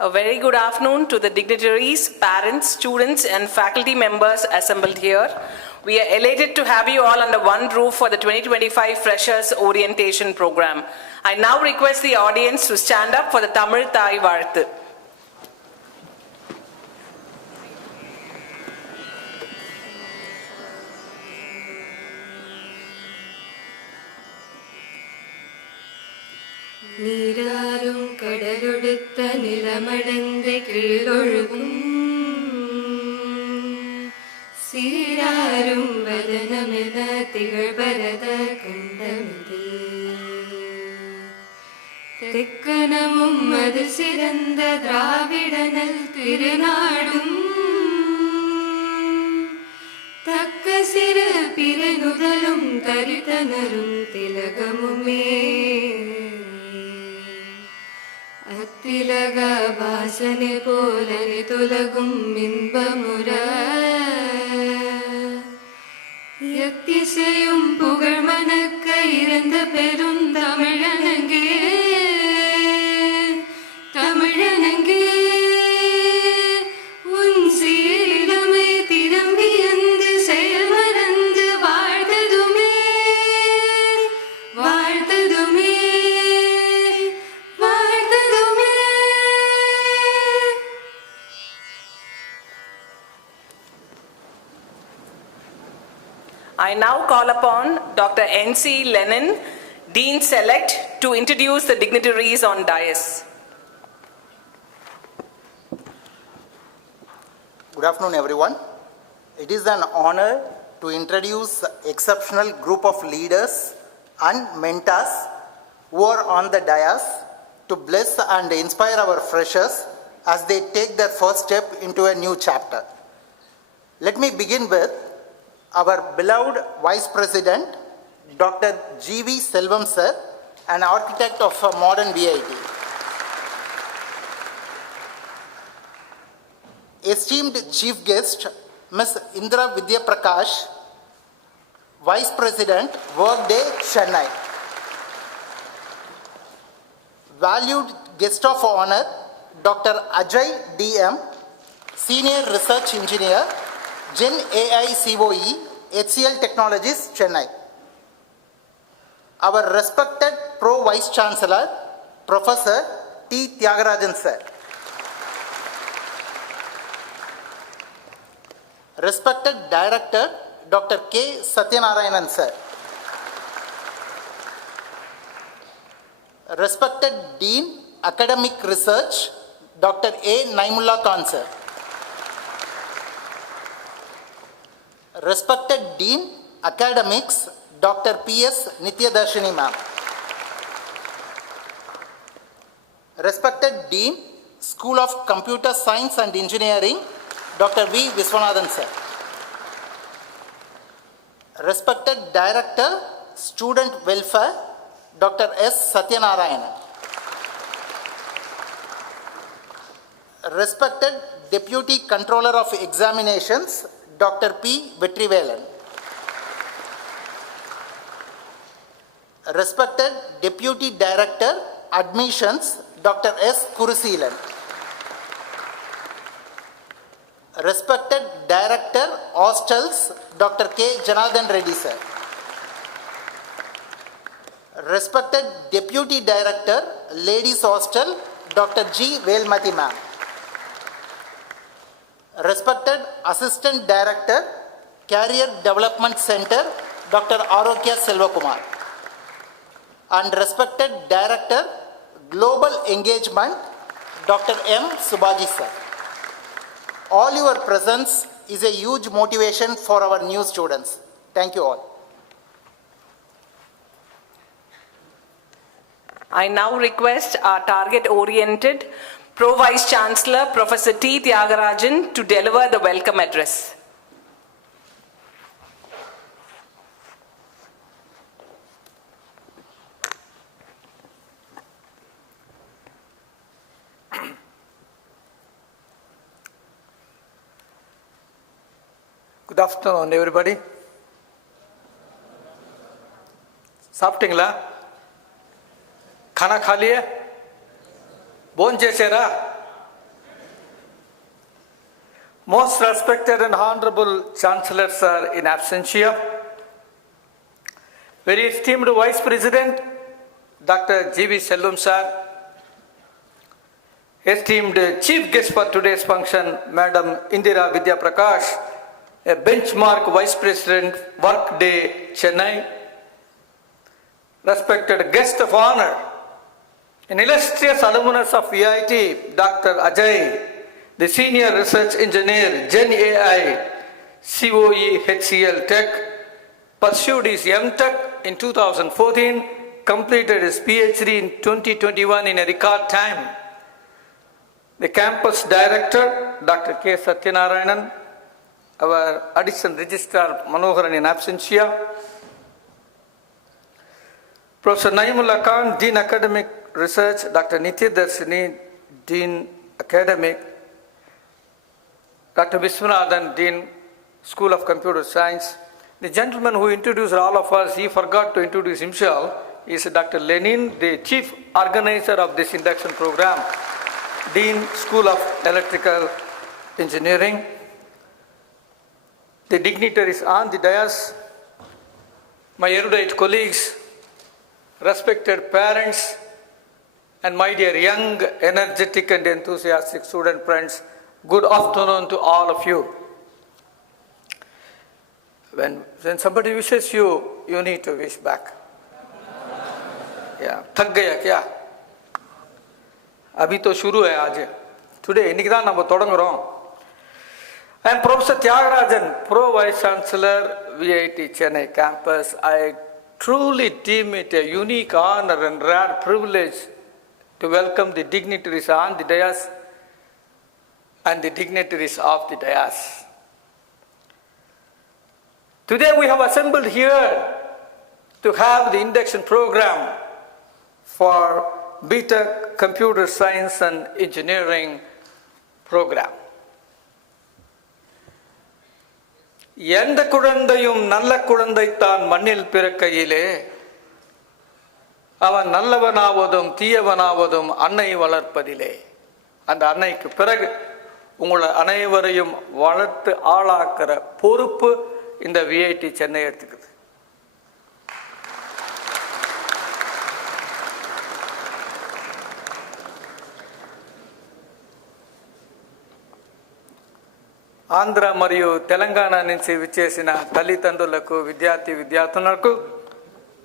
A very good afternoon to the dignitaries, parents, students, and faculty members assembled here. We are elated to have you all under one roof for the 2025 Freshers Orientation Program. I now request the audience to stand up for the Tamil Thai Varthu. நீராரும் கடலொடுத்த நிலமடந்தை கிழொழுகும் சீராரும் வதனமென திகழ்பரத கண்டமிது தெக்கனமும் அது சிறந்த திராவிடனல் திருநாடும் தக்க சிறு பிறனுதலும் தரித்தனரும் திலகமுமே அத்திலக வாசனை போலனி துலகும் இன்பமுற எத்திசையும் புகழ் மணக்க இறந்த பெரும் தமிழனங்கே தமிழனங்கே உன் சீரிடமை திரும்பி வந்து செயல்மறந்து வாழ்த்ததுமே வாழ்த்ததுமே I now call upon Dr. N.C. Lennon, Dean Select, to introduce the dignitaries on dais. Good afternoon, everyone. It is an honor to introduce an exceptional group of leaders and mentors who are on the dais to bless and inspire our freshers as they take their first step into a new chapter. Let me begin with our beloved Vice President, Dr. G.V. Selvam sir, an architect of modern VIT. Esteemed Chief Guest, Ms. Indira Vidyaprakash, Vice President, Workday, Chennai. Valued Guest of Honor, Dr. Ajay D M, Senior Research Engineer, GenAI COE, HCL Technologies, Chennai. Our respected Pro Vice Chancellor, Professor T. Tyagarajan sir. Respected Director, Dr. K. Satyanarayanan sir. Respected Dean, Academic Research, Dr. A. Naimullah Khan sir. Respected Dean, Academics, Dr. P.S. Nityadarshini ma'am. Respected Dean, School of Computer Science and Engineering, Dr. V. Viswanathan sir. Respected Director, Student Welfare, Dr. S. Satyanarayanan. Respected Deputy Controller of Examinations, Dr. P. Vetrivelan. Respected Deputy Director, Admissions, Dr. S. Kuruseelan. Respected Director, Hostels, Dr. K. Janardhan Reddy sir. Respected Deputy Director, Ladies Hostel, Dr. G. Velmati ma'am. Respected Assistant Director, Career Development Center, Dr. Arokya Selvakumar. And respected Director, Global Engagement, Dr. M. Subhaji sir. All your presence is a huge motivation for our new students. Thank you all. I now request our target-oriented Pro Vice Chancellor, Professor T. Tyagarajan, to deliver the welcome address. Good afternoon, everybody. సాప్టింగ్లా ఖానా ఖా లియే భోజనం చేశారా Most respected and honorable Chancellor Sir in absentia, very esteemed Vice President Dr. G.V. Sellum Sir, esteemed Chief Guest for today's function, Madam Indira Vidyaprakash, a benchmark Vice President, Workday, Chennai, respected guest of honor, an illustrious alumnus of VIT, Dr. Ajay, the Senior Research Engineer, GenAI, COE, HCLTech, pursued his M.Tech in 2014, completed his PhD in 2021 in a record time. The campus director, Dr. K. Satyanarayanan, our addition registrar Manoharan in absentia, Professor Naimullah Khan, Dean Academic Research, Dr. Nitya Darshini, Dean Academic, Dr. Viswanathan, Dean School of Computer Science. The gentleman who introduced all of us, he forgot to introduce himself, is Dr. Lenin, the chief organizer of this induction program, Dean School of Electrical Engineering. The dignitaries on the dais, my erudite colleagues, respected parents, and my dear young, energetic and enthusiastic student friends, good afternoon to all of you. When somebody wishes you, you need to wish back. Yeah, थक गया क्या? अभी तो शुरू है आज. Today, इन्हीं का नाम तोड़ंग रहा. I am Professor Tyagarajan, Pro Vice Chancellor, VIT Chennai campus. I truly deem it a unique honor and rare privilege to welcome the dignitaries on the dais and the dignitaries of the dais. Today we have assembled here to have the induction program for BTech Computer Science and Engineering program. எந்த குழந்தையும் நல்ல குழந்தைத்தான் மண்ணில் பிறக்கையிலே அவன் நல்லவனாவதும் தீயவனாவதும் அன்னை வளர்ப்பதிலே. அந்த அன்னைக்கு பிறகு உங்களை அனைவரையும் வளர்த்து ஆளாக்குற பொறுப்பு இந்த விஐடி சென்னை எடுத்துக்குது. ఆంధ్ర మరియు తెలంగాణ నుంచి విచ్చేసిన తల్లిదండ్రులకు విద్యార్థి విద్యార్థులకు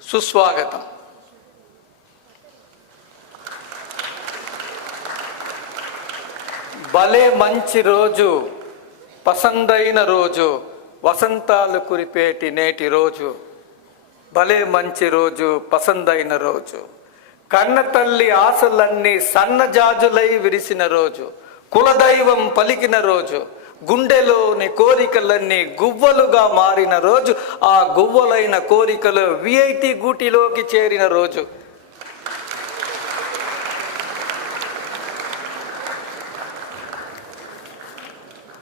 సుస్వాగతం. భలే మంచి రోజు, పసందైన రోజు, వసంతాలు కురిపేటి నేటి రోజు. భలే మంచి రోజు, పసందైన రోజు, కన్న తల్లి ఆశలన్నీ సన్నజాజులై విరిసిన రోజు, కులదైవం పలికిన రోజు, గుండెలోని కోరికలన్నీ గువ్వలుగా మారిన రోజు, ఆ గువ్వలైన కోరికలు విఐటి గూటిలోకి చేరిన రోజు.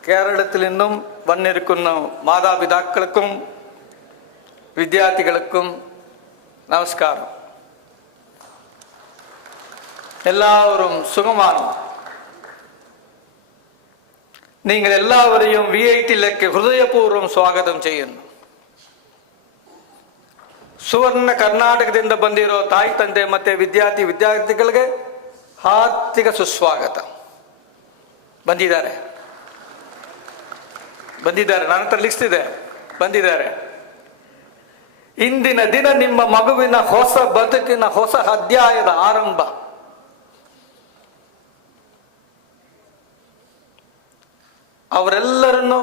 கேரளத்தில் இன்னும் வந்திருக்கும் மாதாபிதாக்களுக்கும் வித்யார்த்திகளுக்கும் நமஸ்காரம். எல்லாரும் சுகமானும். நீங்கள் எல்லாவரையும் விஐடியிലേക്ക് ಹೃದಯಪೂರ್ವಕ ಸ್ವಾಗತಂ ചെയ്യുന്നു. ಸುವರ್ಣ ಕರ್ನಾಟಕದಿಂದ ಬಂದಿರೋ ತಾಯಿ ತಂದೆ ಮತ್ತೆ ವಿದ್ಯಾರ್ಥಿಗಳಿಗೆ ಹಾರ್ದಿಕ ಸುಸ್ವಾಗತ. ಬಂದಿದ್ದಾರೆ, ನನ್ನ ಹತ್ರ ಲಿಸ್ಟ್ ಇದೆ, ಬಂದಿದ್ದಾರೆ. ಇಂದಿನ ದಿನ ನಿಮ್ಮ ಮಗುವಿನ ಹೊಸ ಬದುಕಿನ ಹೊಸ ಅಧ್ಯಾಯದ ಆರಂಭ. ಅವರೆಲ್ಲರನ್ನು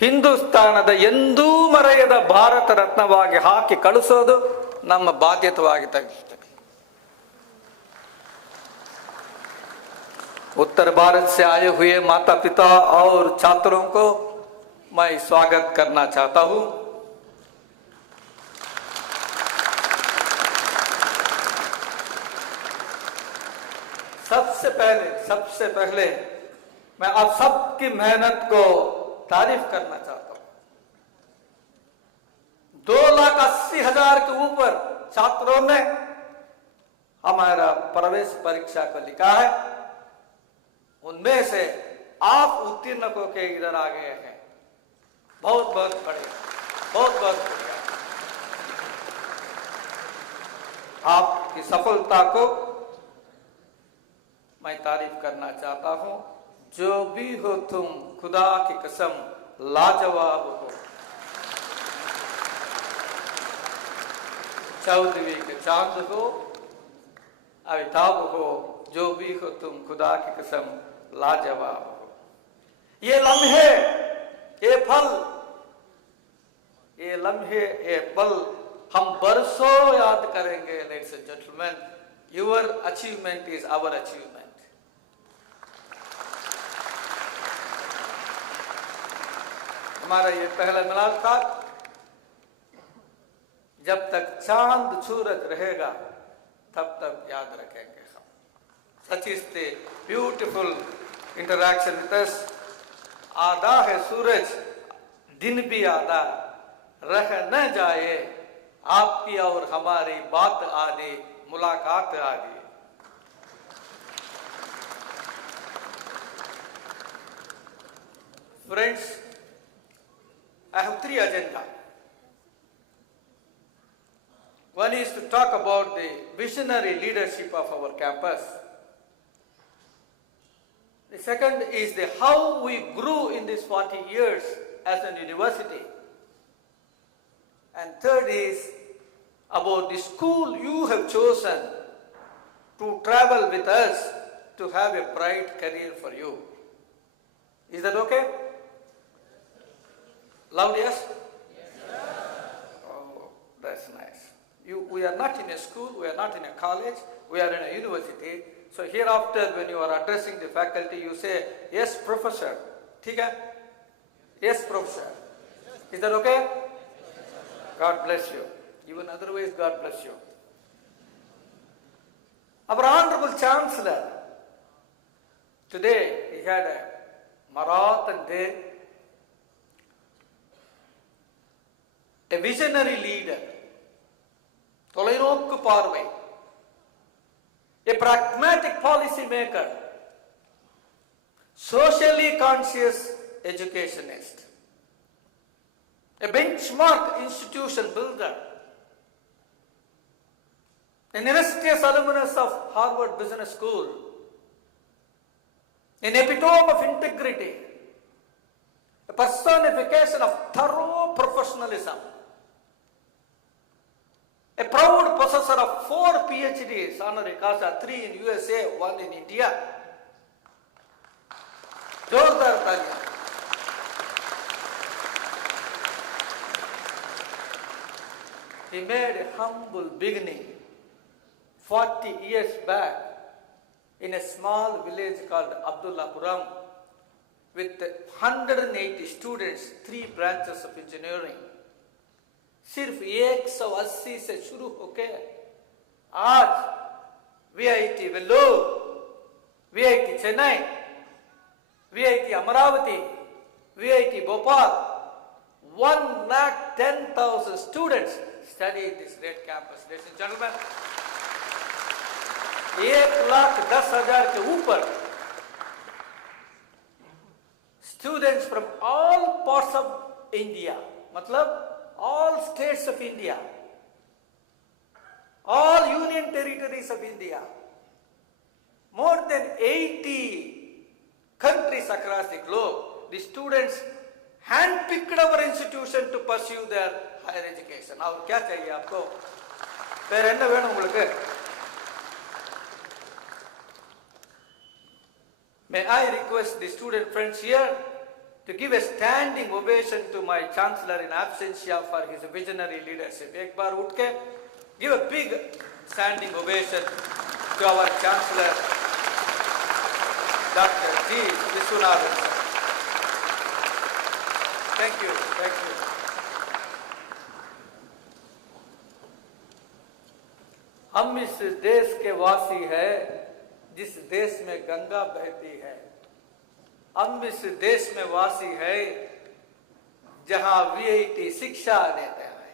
ಹಿಂದೂಸ್ತಾನದ ಎಂದೂ ಮರೆಯದ ಭಾರತ ರತ್ನವಾಗಿ ಹಾಕಿ ಕಳಿಸೋದು ನಮ್ಮ ಬಾಧ್ಯತೆಯಾಗಿ ತೆಗೆದುತ್ತದೆ. उत्तर भारत से आए हुए माता पिता और छात्रों को मैं स्वागत करना चाहता हूं. सबसे पहले मैं आप सबकी मेहनत को तारीफ करना चाहता हूं. 2,80,000 के ऊपर छात्रों ने हमारा प्रवेश परीक्षा को लिखा है. उनमें से आप उत्तीर्ण होके इधर आ गए हैं, बहुत बहुत बढ़िया, बहुत बहुत बढ़िया। आपकी सफलता को मैं तारीफ करना चाहता हूं। जो भी हो तुम खुदा की कसम लाजवाब हो। 14वीं के चांद हो, अमिताभ हो, जो भी हो तुम खुदा की कसम लाजवाब हो। ये लम्हे, ये पल, ये लम्हे, ये पल हम बरसों याद करेंगे। Ladies and gentleman, your achievement is our achievement. हमारा ये पहला मिलाद था। जब तक चांद सूरज रहेगा तब तक याद रखेंगे हम। Such is the beautiful interaction with us. आधा है सूरज, दिन भी आधा, रह न जाए आपकी और हमारी बात आदि, मुलाकात आदि। Friends, I have 3 agenda. One is to talk about the visionary leadership of our campus. The second is the how we grew in these 40 years as an university. And third is about the school you have chosen to travel with us to have a bright career for you. Is that okay? Loud yes? Oh, that's nice. We are not in a school, we are not in a college, we are in a university. So hereafter when you are addressing the faculty, you say, yes, professor. ठीक है? Yes, professor. Is that okay? God bless you. Even otherwise, God bless you. Our Honorable Chancellor, today he had a marathon day. A visionary leader, தொலைநோக்கு பார்வை, a pragmatic policy maker, socially conscious educationist, a benchmark institution builder, an illustrious alumnus of Harvard Business School, an epitome of integrity, a personification of thorough professionalism, a proud possessor of 4 PhDs, honorary causa, 3 in USA, 1 in India. जोरदार तालियां। He made a humble beginning 40 years back in a small village called Abdullapuram with 180 students, 3 branches of engineering. सिर्फ 180 से शुरू होके आज VIT Vellore, VIT Chennai, VIT Amravati, VIT Bhopal, 1,10,000 students study in this great campus. Ladies and gentlemen, 1,10,000 के ऊपर students from all parts of India, मतलब all states of India, all union territories of India, more than 80 countries across the globe, the students handpicked our institution to pursue their higher education. और क्या चाहिए आपको? வேற என்ன வேணும் உங்களுக்கு? May I request the student friends here to give a standing ovation to my chancellor in absentia for his visionary leadership. एक बार उठ के give a big standing ovation to our chancellor, Dr. G. Viswanathan. Thank you, thank you. हम इस देश के वासी हैं जिस देश में गंगा बहती है। हम इस देश में वासी है जहां VIT शिक्षा देते हैं।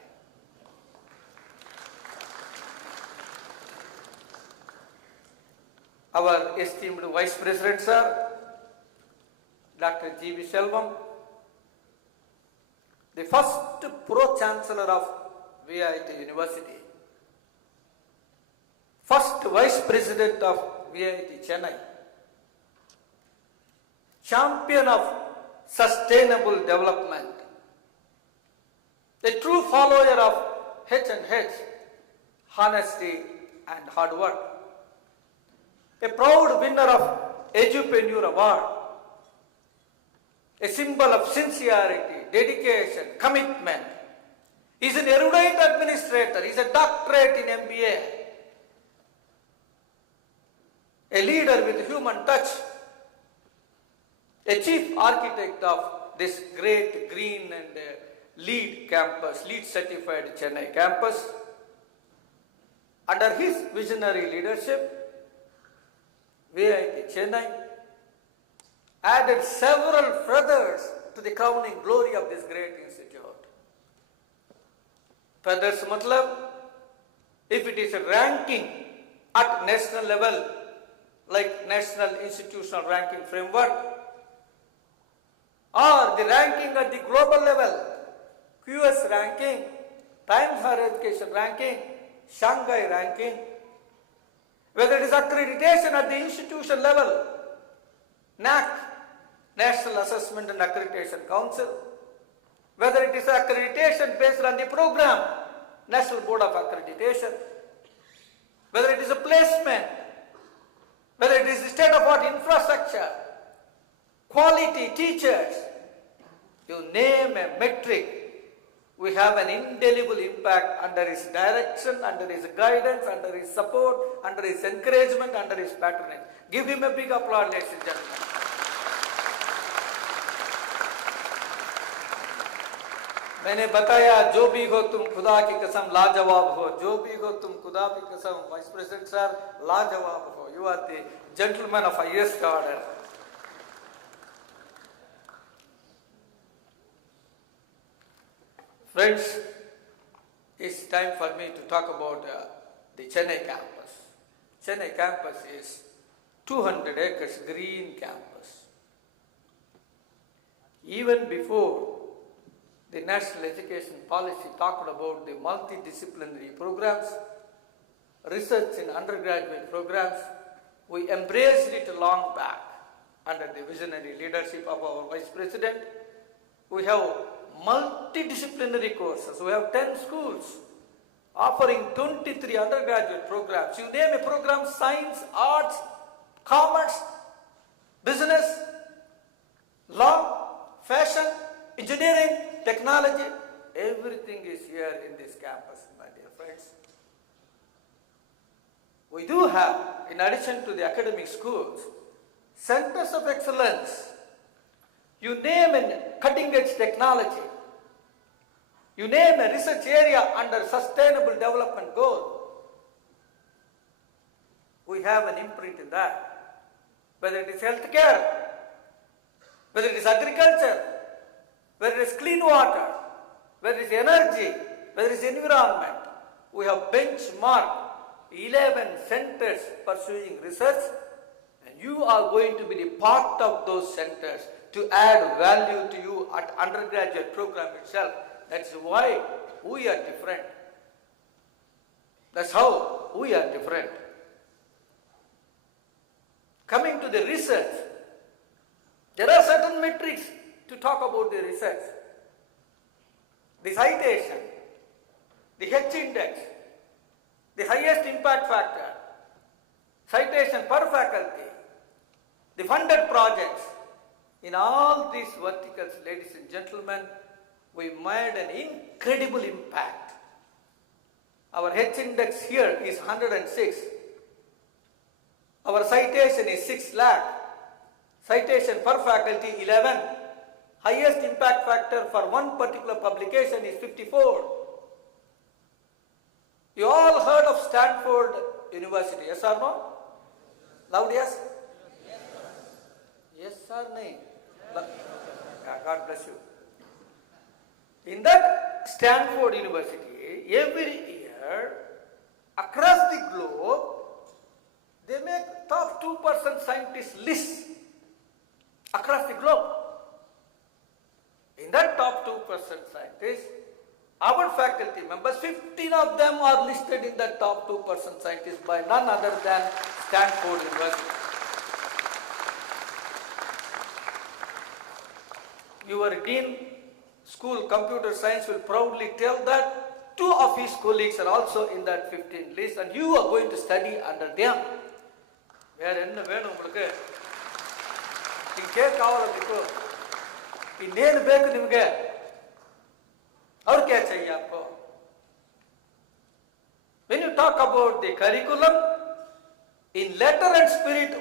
Our esteemed Vice President sir, Dr. G.V. Selvam, the first Pro-Chancellor of VIT University, first Vice President of VIT Chennai, champion of sustainable development, a true follower of H&H, honesty and hard work, a proud winner of Edupreneur Award, a symbol of sincerity, dedication, commitment. He is an erudite administrator, he is a doctorate in MBA, a leader with human touch, a chief architect of this great green and LEED campus, LEED certified Chennai campus. Under his visionary leadership, VIT Chennai added several feathers to the crowning glory of this great institute. Feathers matlab, if it is a ranking at national level, like National Institutional Ranking Framework, or the ranking at the global level, QS ranking, Times Higher Education ranking, Shanghai ranking, whether it is accreditation at the institution level, NAC, National Assessment and Accreditation Council, whether it is accreditation based on the program, National Board of Accreditation, whether it is a placement, whether it is state-of-the-art infrastructure, quality teachers, you name a metric, we have an indelible impact under his direction, under his guidance, under his support, under his encouragement, under his patronage. Give him a big applause, ladies and gentlemen. मैंने बताया जो भी हो तुम खुदा की कसम लाजवाब हो, जो भी हो तुम खुदा की कसम, वाइस प्रेसिडेंट सर लाजवाब हो. You are the gentleman of highest order. Friends, it's time for me to talk about the Chennai campus. Chennai campus is 200 acres green campus. Even before the national education policy talked about the multidisciplinary programs, research in undergraduate programs, we embraced it long back under the visionary leadership of our Vice President. We have multidisciplinary courses. We have 10 schools offering 23 undergraduate programs. You name a program, science, arts, commerce, business, law, fashion, engineering, technology, everything is here in this campus, my dear friends. We do have, in addition to the academic schools, centers of excellence. You name a cutting-edge technology, you name a research area under sustainable development goal, we have an imprint in that. Whether it is healthcare, whether it is agriculture, whether it is clean water, whether it is energy, whether it is environment, we have benchmarked 11 centers pursuing research, and you are going to be the part of those centers to add value to you at undergraduate program itself. That's why we are different. That's how we are different. Coming to the research, there are certain metrics to talk about the research. The citation, the H index, the highest impact factor, citation per faculty, the funded projects. In all these verticals, ladies and gentlemen, we made an incredible impact. Our H index here is 106. Our citation is 6 lakh. Citation per faculty 11. Highest impact factor for one particular publication is 54. You all heard of Stanford University, yes or no? Loud yes? Yes or no? Yeah, God bless you. In that Stanford University, every year, across the globe, they make top 2% scientists list. across the globe. In that top 2% scientists, our faculty members, 15 of them are listed in that top 2% scientists by none other than Stanford University. Your Dean School Computer Science will proudly tell that 2 of his colleagues are also in that 15 list and you are going to study under them. வேற என்ன வேணும் உங்களுக்கு? ಇಂಕೇಕ್ ಕಾವಾಲಬೇಕು ಇನ್ನೇನು ಬೇಕು ನಿಮಗೆ? और क्या चाहिए आपको? When you talk about the curriculum, in letter and spirit,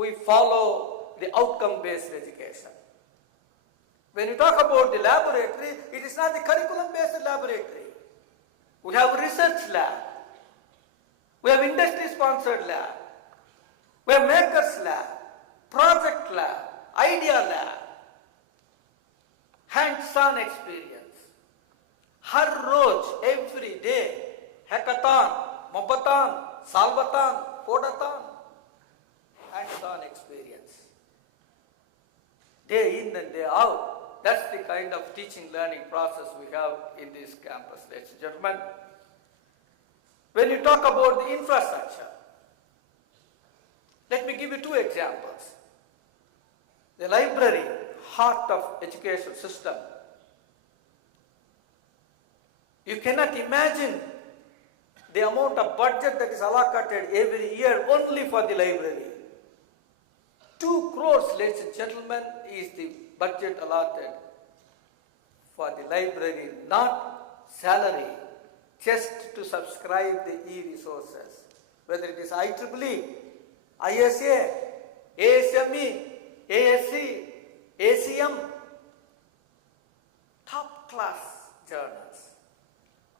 we follow the outcome-based education. When you talk about the laboratory, it is not the curriculum-based laboratory. We have research lab. We have industry-sponsored lab. We have makers lab, project lab, idea lab, hands-on experience. Her rose, every day, hackathon, mobathon, salvathon, podathon, hands-on experience. Day in and day out. That's the kind of teaching learning process we have in this campus, ladies and gentlemen. When you talk about the infrastructure, let me give you 2 examples. The library, heart of education system. You cannot imagine the amount of budget that is allocated every year only for the library. 2 crores, ladies and gentlemen, is the budget allotted for the library, not salary, just to subscribe the e-resources. Whether it is IEEE, ISA, ASME, ASC, ACM, top class journals.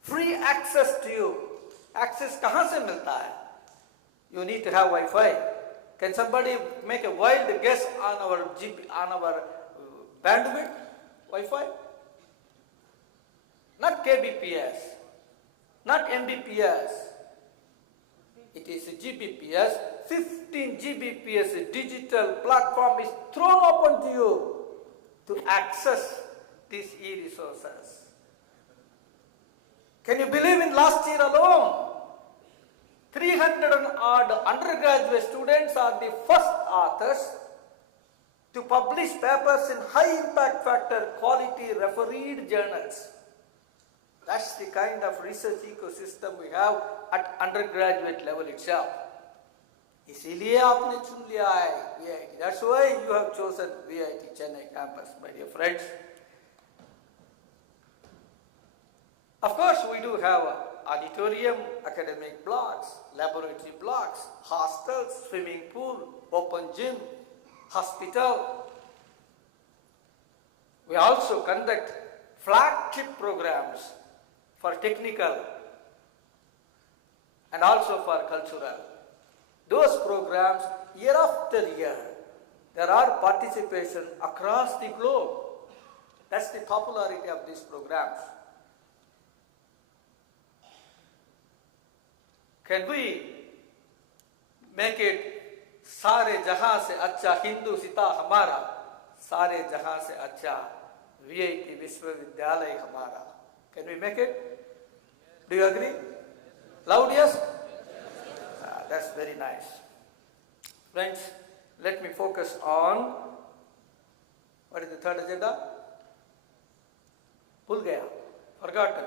Free access to you. Access कहाँ से मिलता है? You need to have Wi-Fi. Can somebody make a wild guess on our bandwidth? Wi-Fi? Not kbps, not mbps. It is a gbps. 15 gbps digital platform is thrown open to you to access these e-resources. Can you believe in last year alone? 300 and odd undergraduate students are the first authors to publish papers in high impact factor quality refereed journals. That's the kind of research ecosystem we have at undergraduate level itself. इसीलिए आपने चुन लिया है VIT. That's why you have chosen VIT Chennai campus, my dear friends. Of course, we do have auditorium, academic blocks, laboratory blocks, hostels, swimming pool, open gym, hospital. We also conduct flagship programs for technical and also for cultural. Those programs, year after year, there are participation across the globe. That's the popularity of these programs. Can we make it सारे जहां से अच्छा हिंदू सिता हमारा, सारे जहां से अच्छा VIT विश्वविद्यालय हमारा? Can we make it? Do you agree? Loud yes? That's very nice. Friends, let me focus on, what is the third agenda? भूल गया, forgotten,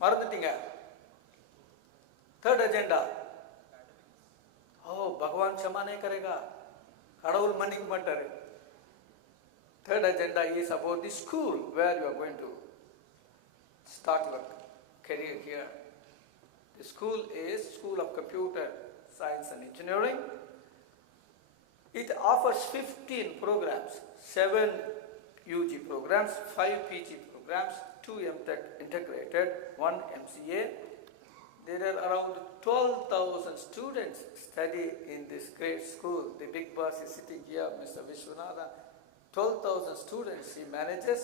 மறந்துட்டீங்க. Third agenda. Oh, भगवान क्षमा नहीं करेगा, கடவுள் மன்னிக்க மாட்டாரு. Third agenda is about the school where you are going to start your career here. The school is School of Computer Science and Engineering. It offers 15 programs, 7 UG programs, 5 PG programs, 2 MTech integrated, 1 MCA. There are around 12,000 students study in this great school. The big boss is sitting here, Mr. Vishwanathan. 12,000 students he manages,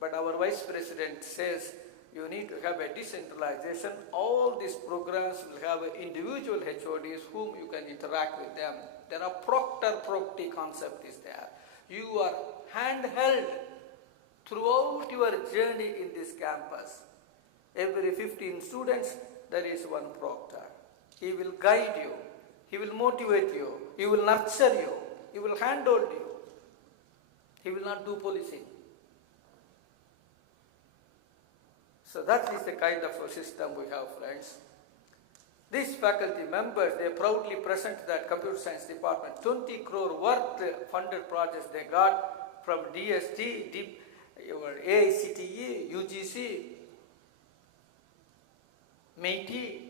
but our vice president says you need to have a decentralization. All these programs will have individual HODs whom you can interact with them. There are proctor-proctee concept is there. You are handheld throughout your journey in this campus. Every 15 students, there is one proctor. He will guide you. He will motivate you. He will nurture you. He will handhold you. He will not do policing. So that is the kind of a system we have, friends. These faculty members, they proudly present that computer science department 20 crore worth funded projects they got from DST, your AICTE, UGC, MIT.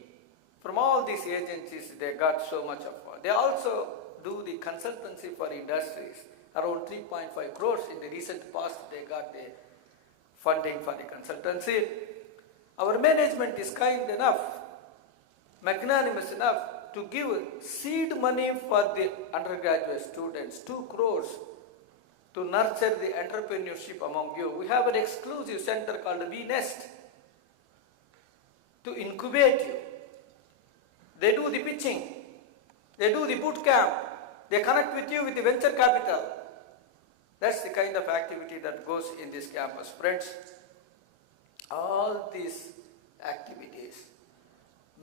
From all these agencies, they got so much of fund. They also do the consultancy for industries. Around 3.5 crores in the recent past, they got the funding for the consultancy. Our management is kind enough, magnanimous enough to give seed money for the undergraduate students, 2 crores, to nurture the entrepreneurship among you. We have an exclusive center called VNest to incubate you. They do the pitching, they do the boot camp, they connect with you with the venture capital. That's the kind of activity that goes in this campus. Friends, all these activities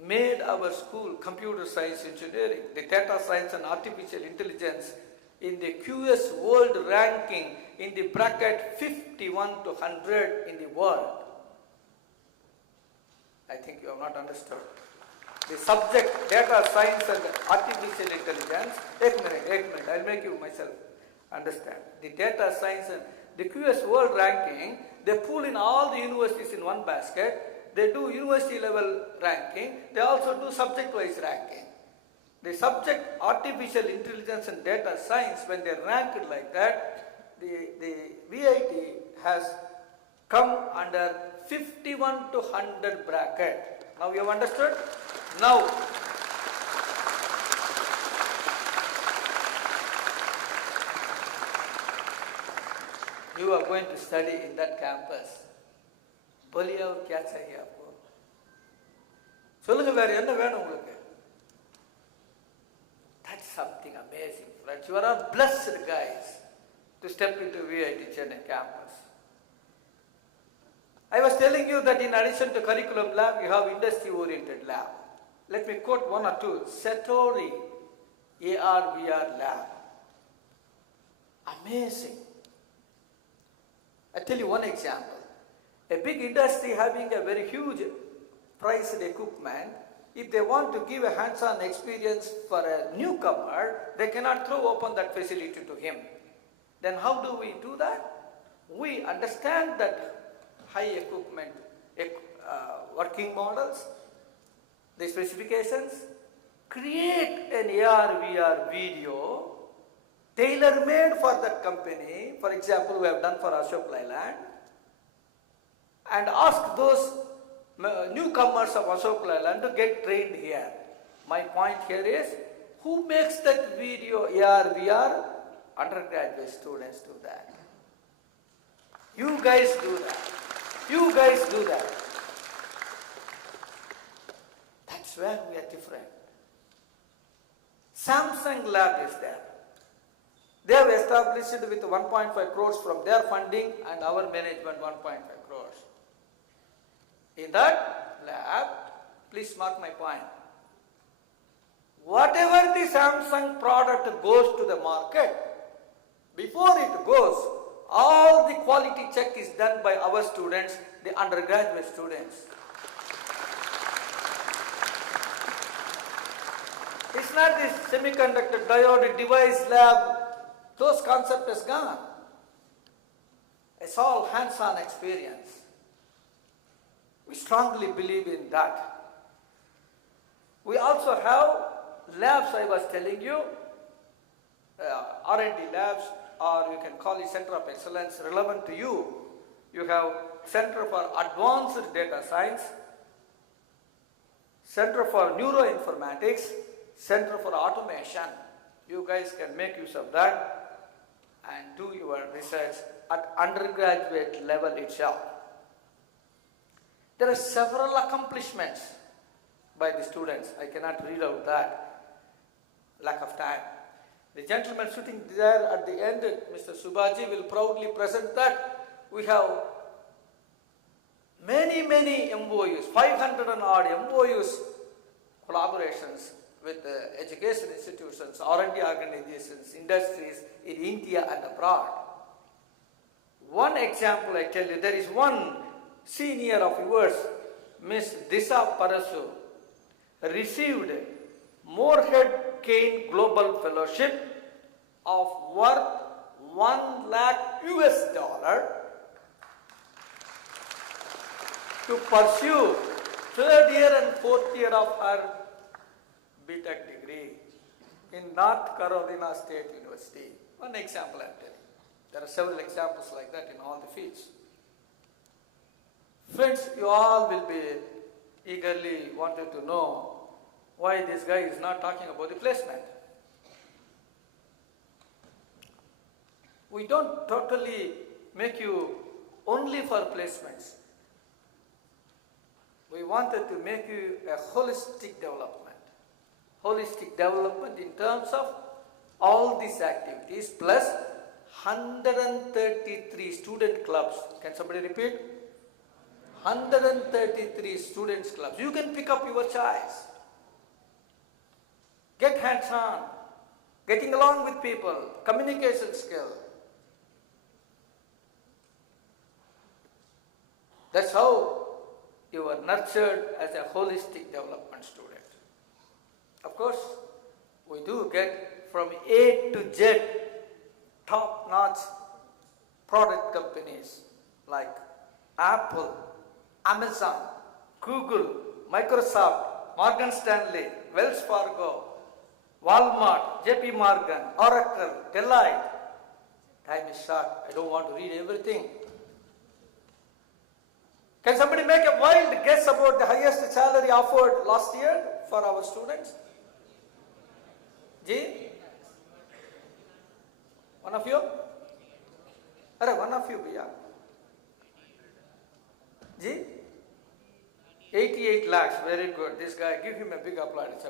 made our school, computer science engineering, the data science and artificial intelligence, in the QS world ranking in the bracket 51 to 100 in the world. I think you have not understood. The subject, data science and artificial intelligence, एक minute, I'll make you myself understand. The data science and the QS world ranking, they pull in all the universities in one basket. They do university level ranking. They also do subject wise ranking. The subject artificial intelligence and data science, when they rank it like that, the VIT has come under 51 to 100 bracket. Now you have understood? Now, you are going to study in that campus. बोलिए और क्या चाहिए आपको? சொல்லுங்க வேற என்ன வேணும் உங்களுக்கு? That's something amazing, friends. You are all blessed guys to step into VIT Chennai campus. I was telling you that in addition to curriculum lab, you have industry-oriented lab. Let me quote one or two. Satori AR/VR lab. Amazing. I tell you one example. A big industry having a very huge priced equipment, if they want to give a hands-on experience for a newcomer, they cannot throw open that facility to him. Then how do we do that? We understand that high equipment working models, the specifications, create an AR/VR video tailor-made for that company. For example, we have done for Ashok Leyland, and ask those newcomers of Ashok Leyland to get trained here. My point here is, who makes that video AR/VR? Undergraduate students do that. You guys do that. You guys do that. That's where we are different. Samsung lab is there. They have established it with 1.5 crores from their funding and our management 1.5 crores. In that lab, please mark my point. Whatever the Samsung product goes to the market, before it goes, all the quality check is done by our students, the undergraduate students. It's not this semiconductor diode device lab. Those concepts is gone. It's all hands-on experience. We strongly believe in that. We also have labs, I was telling you, R&D labs, or you can call it Center of Excellence, relevant to you. You have Center for Advanced Data Science, Center for Neuroinformatics, Center for Automation. You guys can make use of that and do your research at undergraduate level itself. There are several accomplishments by the students. I cannot read out that, lack of time. The gentleman sitting there at the end, Mr. Subhaji, will proudly present that we have many MOUs, 500 and odd MOUs, collaborations with education institutions, R&D organizations, industries in India and abroad. One example I tell you, there is one senior of yours, Miss Disha Parasu, received Moorhead Kane Global Fellowship of worth $1 lakh to pursue third year and fourth year of her BTech degree in North Carolina State University. One example I am telling. There are several examples like that in all the fields. Friends, you all will be eagerly wanted to know why this guy is not talking about the placement. We don't totally make you only for placements. We wanted to make you a holistic development. Holistic development in terms of all these activities plus 133 student clubs. Can somebody repeat? 133 students clubs. You can pick up your choice. Get hands-on, getting along with people, communication skill. That's how you are nurtured as a holistic development student. Of course, we do get from A to Z top-notch product companies like Apple, Amazon, Google, Microsoft, Morgan Stanley, Wells Fargo, Walmart, JP Morgan, Oracle, Deloitte. Time is short. I don't want to read everything. Can somebody make a wild guess about the highest salary offered last year for our students? Ji? One of you? One of you, bhaiya. Ji? 88 lakhs, very good. This guy, give him a big applause.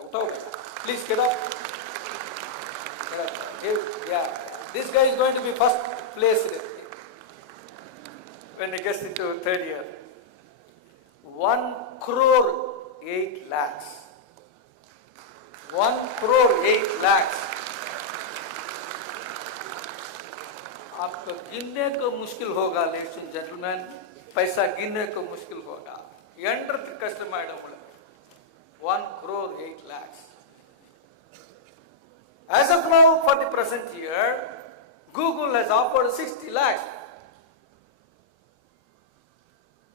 Please get up. Get up. Yeah. This guy is going to be first placed when he gets into third year. 1 crore 8 lakhs. 1 crore 8 lakhs. आपको गिनने को मुश्किल होगा, ladies and gentlemen. पैसा गिनने को मुश्किल होगा. Enter the customer 1 crore 8 lakhs. As of now, for the present year, Google has offered 60 lakhs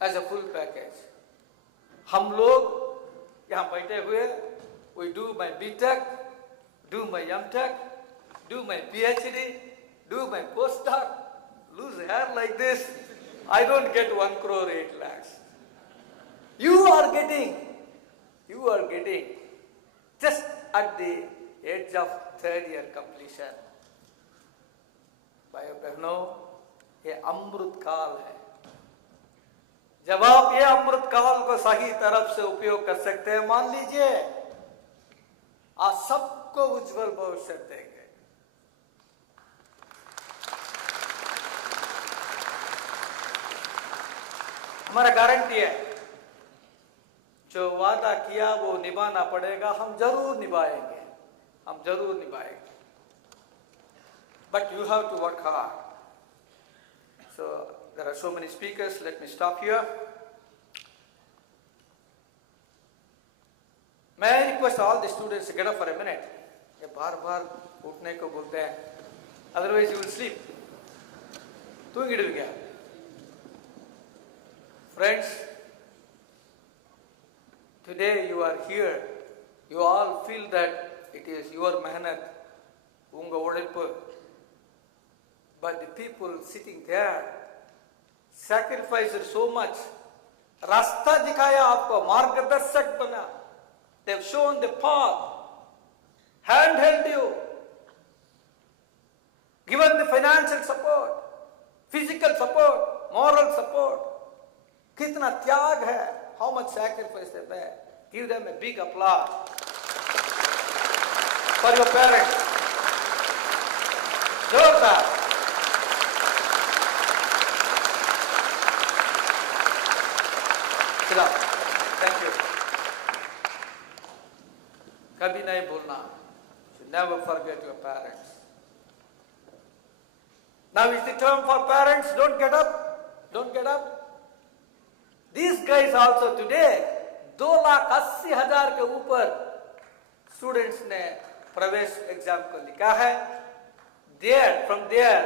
as a full package. हम लोग यहाँ बैठे हुए, we do my BTech, do my MTech, do my PhD, do my postdoc, lose hair like this. I don't get 1 crore 8 lakhs. You are getting just at the edge of third year completion. भाइयों बहनों, ये अमृत काल है. जब आप ये अमृत काल को सही तरफ से उपयोग कर सकते हैं, मान लीजिए आप सबको उज्जवल भविष्य देंगे. हमारा गारंटी है, जो वादा किया वो निभाना पड़ेगा. हम जरूर निभाएंगे. But you have to work hard. So there are so many speakers. Let me stop here. May I request all the students to get up for a minute? ये बार-बार उठने को बोलते हैं. Otherwise you will sleep. तूंगिड़ेगा. Friends, today you are here. You all feel that it is your mehnat, unga उड़ैप्पु. But the people sitting there sacrificed so much. रास्ता दिखाया आपको, मार्गदर्शक बना. They have shown the path, handheld you, given the financial support, physical support, moral support. कितना त्याग है. much sacrifice they made. Give them a big applause for your parents. Jordar. Sit down. Thank you. कभी नहीं भूलना. You should never forget your parents. Now is the term for parents. Don't get up. Don't get up. These guys also today 2,80,000 के ऊपर students ने प्रवेश exam को लिखा है. There, from there,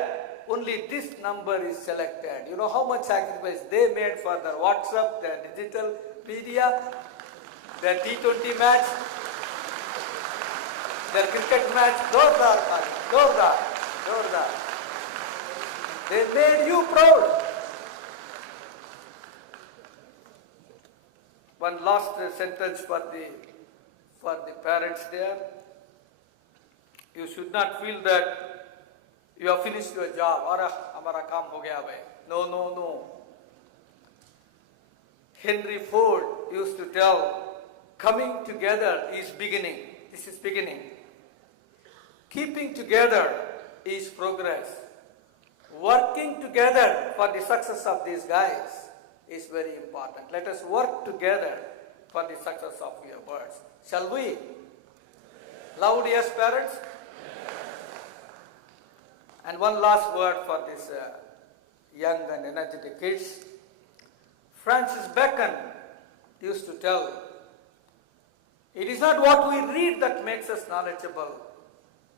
only this number is selected. You know how much sacrifice they made for their WhatsApp, their digital media, their T20 match, their cricket match. Jordar. They made you proud. One last sentence for the parents there. You should not feel that you have finished your job. Aur hamara kaam ho gaya bhai. No. Henry Ford used to tell, coming together is beginning. This is beginning. Keeping together is progress. Working together for the success of these guys is very important. Let us work together for the success of your birds. Shall we? Loud yes, parents. And one last word for these young and energetic kids. Francis Bacon used to tell, it is not what we read that makes us knowledgeable.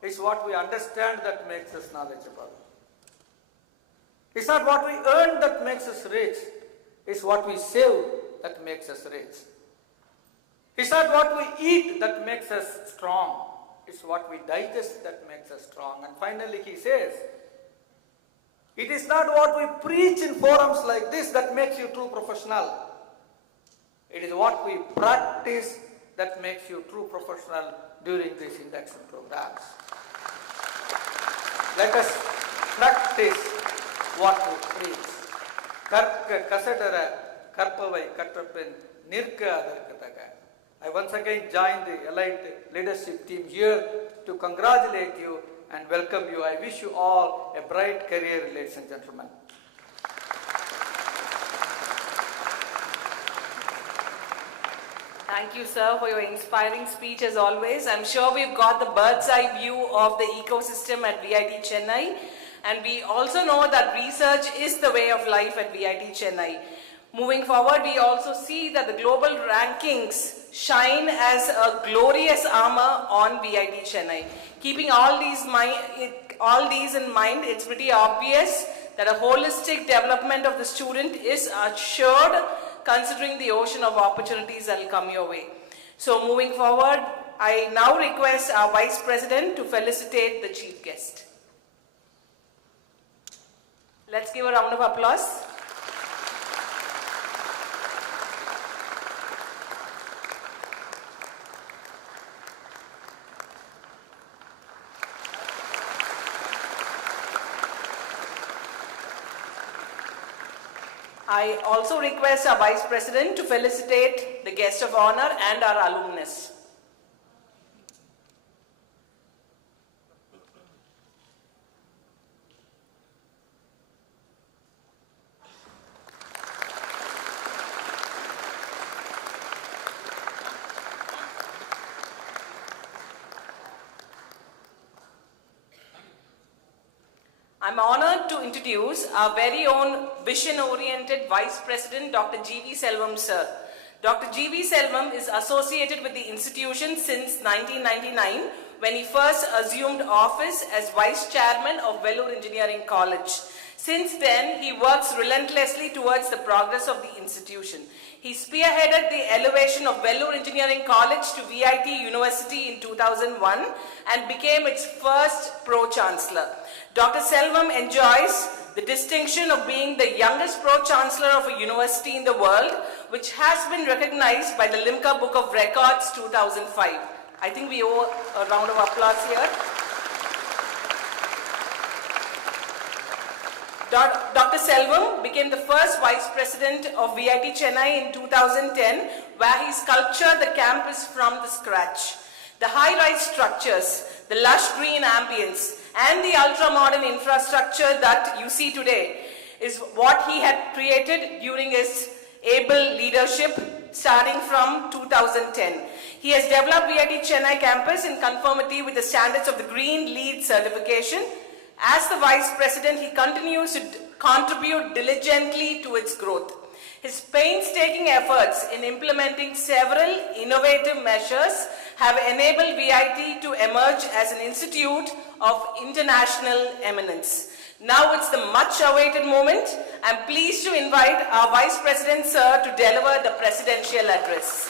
It's what we understand that makes us knowledgeable. It's not what we earn that makes us rich. It's what we save that makes us rich. It's not what we eat that makes us strong. It's what we digest that makes us strong. And finally he says, it is not what we preach in forums like this that makes you true professional. It is what we practice that makes you true professional during these induction programs. Let us practice what we preach. Karka kasadara karpavai katrapen nirka adarkataga. I once again join the elite leadership team here to congratulate you and welcome you. I wish you all a bright career, ladies and gentlemen. Thank you, sir, for your inspiring speech as always. I'm sure we've got the bird's eye view of the ecosystem at VIT Chennai. And we also know that research is the way of life at VIT Chennai. Moving forward, we also see that the global rankings shine as a glorious armor on VIT Chennai. Keeping all these in mind, it's pretty obvious that a holistic development of the student is assured considering the ocean of opportunities that will come your way. So moving forward, I now request our Vice President to felicitate the chief guest. Let's give a round of applause. I also request our Vice President to felicitate the guest of honor and our alumnus. I'm honored to introduce our very own vision-oriented Vice President, Dr. G.V. Selvam, sir. Dr. G.V. Selvam is associated with the institution since 1999 when he first assumed office as Vice Chairman of Vellore Engineering College. Since then, he works relentlessly towards the progress of the institution. He spearheaded the elevation of Vellore Engineering College to VIT University in 2001 and became its first Pro-Chancellor. Dr. Selvam enjoys the distinction of being the youngest Pro-Chancellor of a university in the world, which has been recognized by the Limca Book of Records 2005. I think we owe a round of applause here. Dr. Selvam became the first vice president of VIT Chennai in 2010, where he sculptured the campus from the scratch. The high-rise structures, the lush green ambience, and the ultra-modern infrastructure that you see today is what he had created during his able leadership starting from 2010. He has developed VIT Chennai campus in conformity with the standards of the Green LEED certification. As the Vice President, he continues to contribute diligently to its growth. His painstaking efforts in implementing several innovative measures have enabled VIT to emerge as an institute of international eminence. Now it's the much-awaited moment. I'm pleased to invite our Vice President, sir, to deliver the presidential address.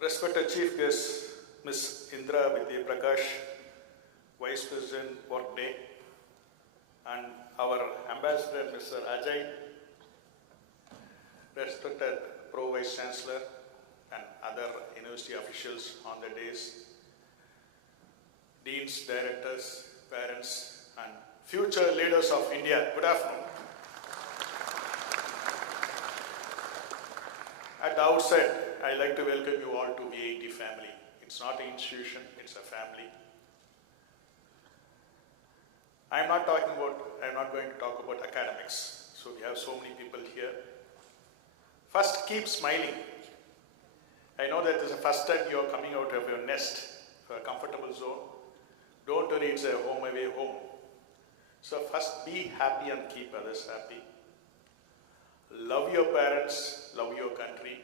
Respected Chief Guest, Ms. Indira Vidyaprakash, Vice President, Workday, and our Ambassador, Mr. Ajay, respected Pro Vice Chancellor and other university officials on the days, deans, directors, parents, and future leaders of India. Good afternoon. At the outset, I'd like to welcome you all to VIT family. It's not an institution, it's a family. I'm not going to talk about academics. So we have so many people here. First, keep smiling. I know that this is the first time you are coming out of your nest for a comfortable zone. Don't worry, it's a home away home. So first, be happy and keep others happy. Love your parents, love your country.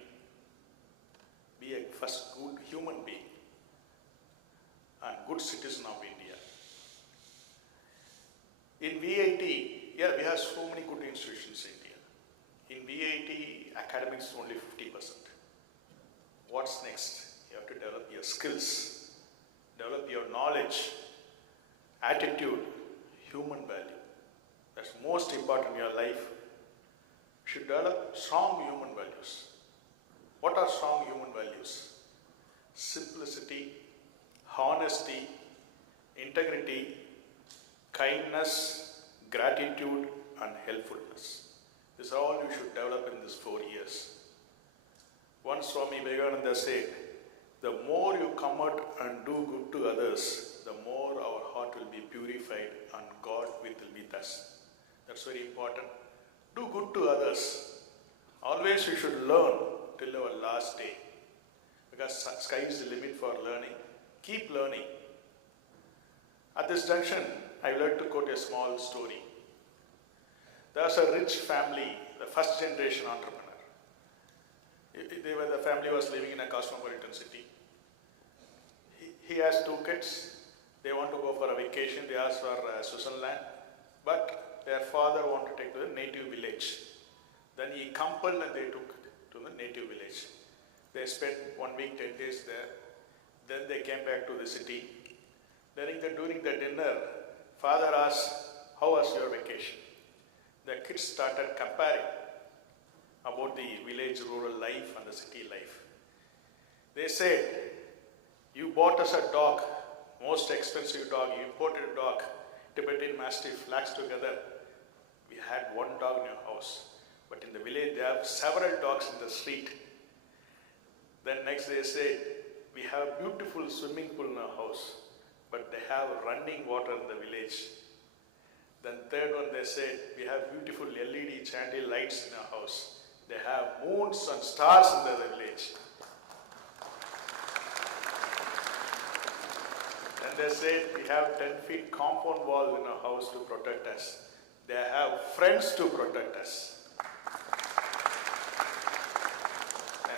Be a first good human being and good citizen of India. In VIT, yeah, we have so many good institutions in India. In VIT, academics is only 50%. What's next? You have to develop your skills, develop your knowledge, attitude, human value. That's most important in your life. You should develop strong human values. What are strong human values? Simplicity, honesty, integrity, kindness, gratitude, and helpfulness. This is all you should develop in these 4 years. Once Swami Vivekananda said, the more you come out and do good to others, the more our heart will be purified and God will be with us. That's very important. Do good to others. Always you should learn till our last day. Because sky is the limit for learning. Keep learning. At this junction, I would like to quote a small story. There was a rich family, the first generation entrepreneur. The family was living in a cosmopolitan city. He has 2 kids. They want to go for a vacation. They asked for Switzerland. But their father wanted to take to the native village. Then he compelled and they took to the native village. They spent 1 week, 10 days there. Then they came back to the city. During the dinner, father asked, how was your vacation? The kids started comparing about the village rural life and the city life. They said, you bought us a dog, most expensive dog, you imported a dog, Tibetan Mastiff, lax together. We had 1 dog in your house. But in the village, they have several dogs in the street. Then next they said, we have a beautiful swimming pool in our house, but they have running water in the village. Then third one they said, we have beautiful LED chandelier lights in our house. They have moons and stars in the village. Then they said, we have 10 feet compound wall in our house to protect us. They have friends to protect us.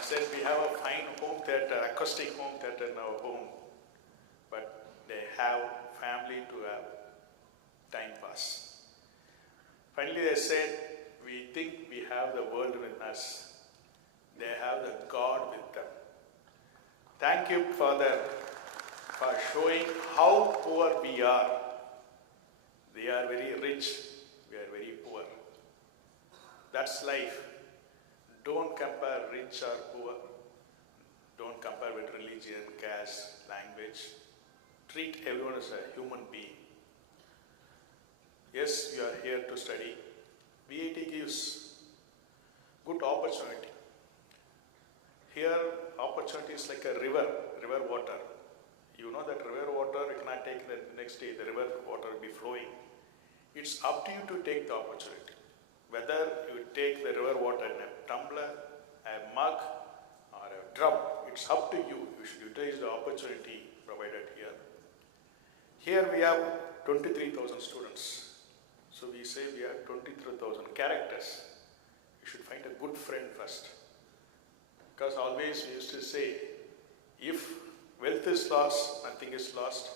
Said we have a fine home theater, acoustic home theater in our home, but they have family to have time pass. Finally they said, we think we have the world with us. They have the God with them. Thank you, Father, for showing how poor we are. They are very rich, we are very poor. That's life. Don't compare rich or poor. Don't compare with religion, caste, language. Treat everyone as a human being. Yes, you are here to study. VIT gives good opportunity. Here, opportunity is like a river water. You know that river water, you cannot take the next day, the river water will be flowing. It's up to you to take the opportunity. Whether you take the river water in a tumbler, a mug, or a drum, it's up to you. You should utilize the opportunity provided here. Here we have 23,000 students. So we say we have 23,000 characters. You should find a good friend first. Because always we used to say, if wealth is lost, nothing is lost.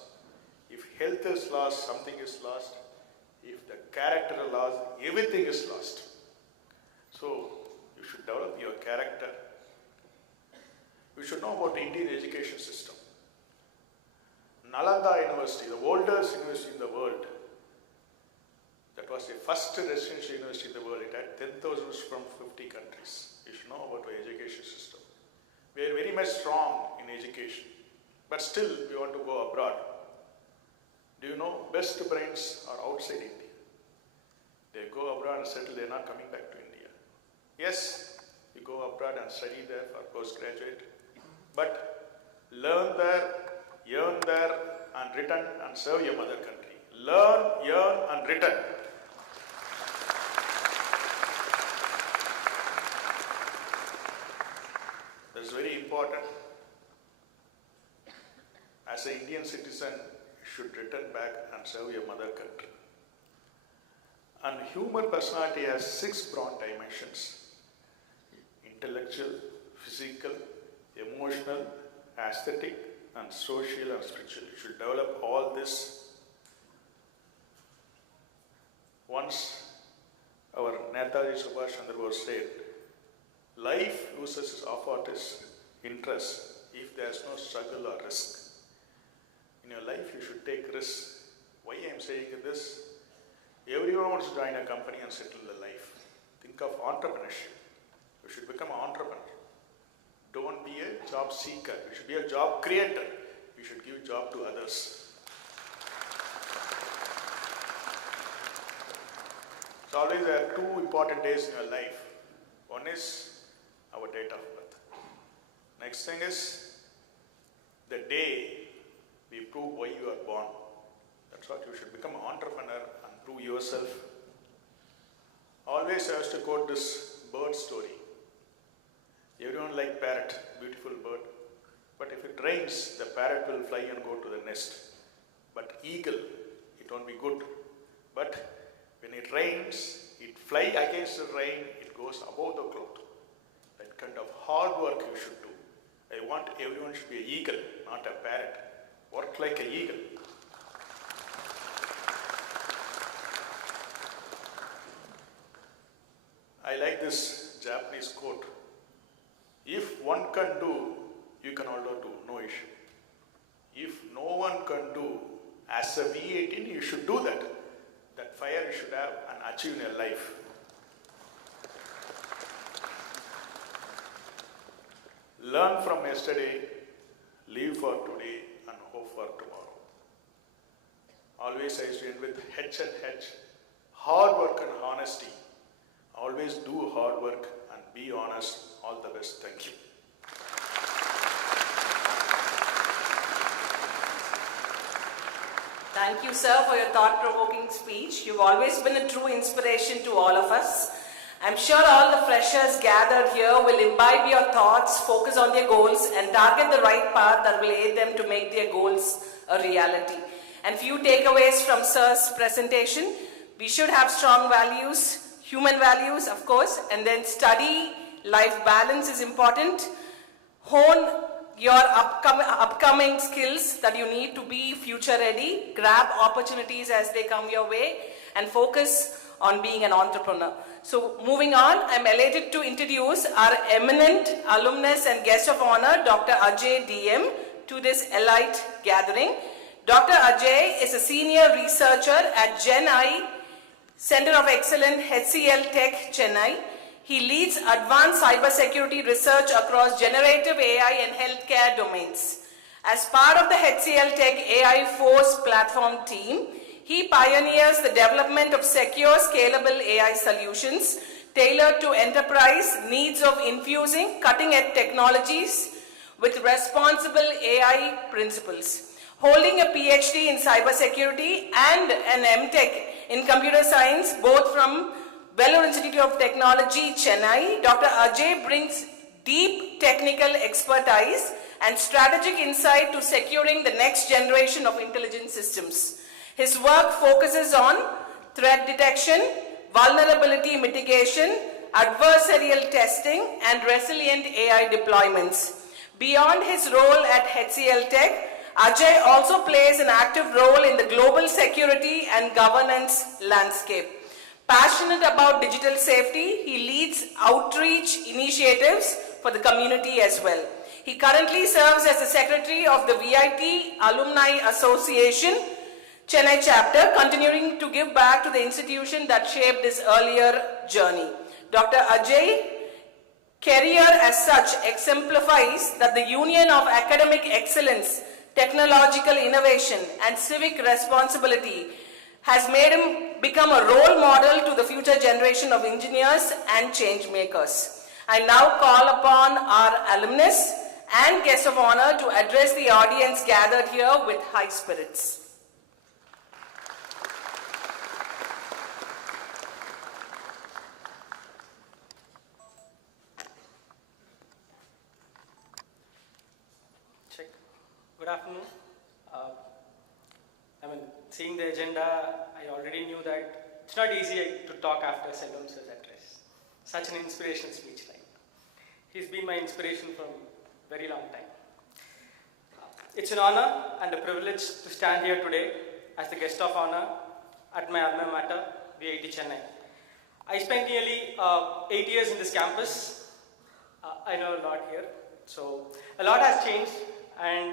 If health is lost, something is lost. If the character is lost, everything is lost. So you should develop your character. You should know about the Indian education system. Nalanda University, the oldest university in the world, that was the first residential university in the world. It had 10,000 from 50 countries. You should know about our education system. We are very much strong in education, but still we want to go abroad. Do you know best brains are outside India? They go abroad and settle, they are not coming back to India. Yes, you go abroad and study there for postgraduate, but learn there, earn there, and return and serve your mother country. Learn, earn, and return. That's very important. As an Indian citizen, you should return back and serve your mother country. And human personality has 6 broad dimensions: intellectual, physical, emotional, aesthetic, and social and spiritual. You should develop all this. Once our Netaji Subhash Chandra Bose said, life loses half of its interest if there is no struggle or risk. In your life, you should take risks. Why I am saying this? Everyone wants to join a company and settle their life. Think of entrepreneurship. You should become an entrepreneur. Don't be a job seeker. You should be a job creator. You should give job to others. So always there are 2 important days in your life. One is our date of birth. Next thing is the day we prove why you are born. That's what you should become an entrepreneur and prove yourself. Always I used to quote this bird story. Everyone like parrot, beautiful bird. But if it rains, the parrot will fly and go to the nest. But eagle, it won't be good. But when it rains, it fly against the rain, it goes above the cloud. That kind of hard work you should do. I want everyone should be an eagle, not a parrot. Work like an eagle. I like this Japanese quote. If one can do, you can also do, no issue. If no one can do, as a V18, you should do that. That fire you should have and achieve in your life. Learn from yesterday, live for today, and hope for tomorrow. Always I used to end with H and H, hard work and honesty. Always do hard work and be honest. All the best. Thank you. Thank you, sir, for your thought-provoking speech. You've always been a true inspiration to all of us. I'm sure all the freshers gathered here will imbibe your thoughts, focus on their goals, and target the right path that will aid them to make their goals a reality. And few takeaways from sir's presentation. We should have strong values, human values, of course, and then study, life balance is important. Hone your upcoming skills that you need to be future ready. Grab opportunities as they come your way and focus on being an entrepreneur. So moving on, I'm elated to introduce our eminent alumnus and guest of honor, Dr. Ajay D M, to this elite gathering. Dr. Ajay is a senior researcher at GenAI, Center of Excellence, HCLTech, Chennai. He leads advanced cybersecurity research across generative AI and healthcare domains. As part of the HCLTech AI Force platform team, he pioneers the development of secure, scalable AI solutions tailored to enterprise needs of infusing cutting-edge technologies with responsible AI principles. Holding a PhD in cybersecurity and an MTech in computer science, both from Vellore Institute of Technology, Chennai, Dr. Ajay brings deep technical expertise and strategic insight to securing the next generation of intelligence systems. His work focuses on threat detection, vulnerability mitigation, adversarial testing, and resilient AI deployments. Beyond his role at HCLTech, Ajay also plays an active role in the global security and governance landscape. Passionate about digital safety, he leads outreach initiatives for the community as well. He currently serves as the secretary of the VIT Alumni Association, Chennai chapter, continuing to give back to the institution that shaped his earlier journey. Dr. Ajay career as such exemplifies that the union of academic excellence, technological innovation, and civic responsibility has made him become a role model to the future generation of engineers and change makers. I now call upon our alumnus and guest of honor to address the audience gathered here with high spirits. Check. Good afternoon. Seeing the agenda, I already knew that it's not easy to talk after Alumnus' address. Such an inspirational speech line. He's been my inspiration from a very long time. It's an honor and a privilege to stand here today as the guest of honor at my alma mater, VIT Chennai. I spent nearly 8 years in this campus. I know a lot here. So a lot has changed, and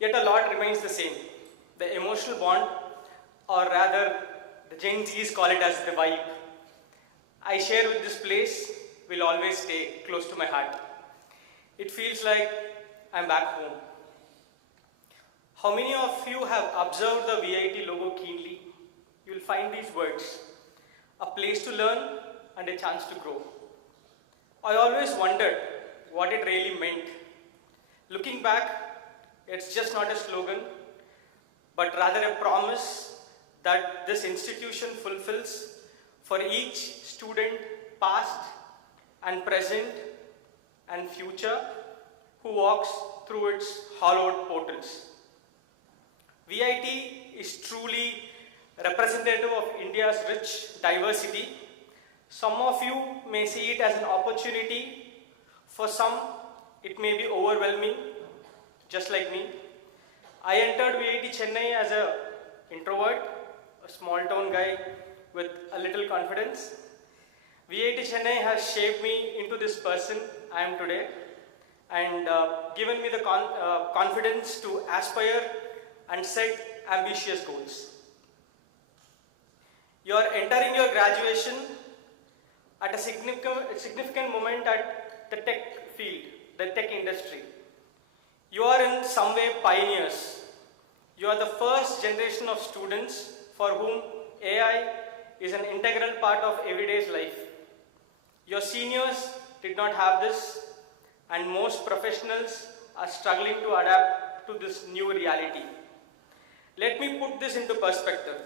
yet a lot remains the same. The emotional bond, or rather the Gen Zs call it as the vibe, I share with this place will always stay close to my heart. It feels like I'm back home. How many of you have observed the VIT logo keenly? You will find these words: a place to learn and a chance to grow. I always wondered what it really meant. Looking back, it's just not a slogan, but rather a promise that this institution fulfills for each student, past and present and future, who walks through its hallowed portals. VIT is truly representative of India's rich diversity. Some of you may see it as an opportunity. For some, it may be overwhelming, just like me. I entered VIT Chennai as an introvert, a small town guy with a little confidence. VIT Chennai has shaped me into this person I am today, and given me the confidence to aspire and set ambitious goals. You are entering your graduation at a significant moment at the tech field, the tech industry. You are in some way pioneers. You are the first generation of students for whom AI is an integral part of everyday's life. Your seniors did not have this, and most professionals are struggling to adapt to this new reality. Let me put this into perspective.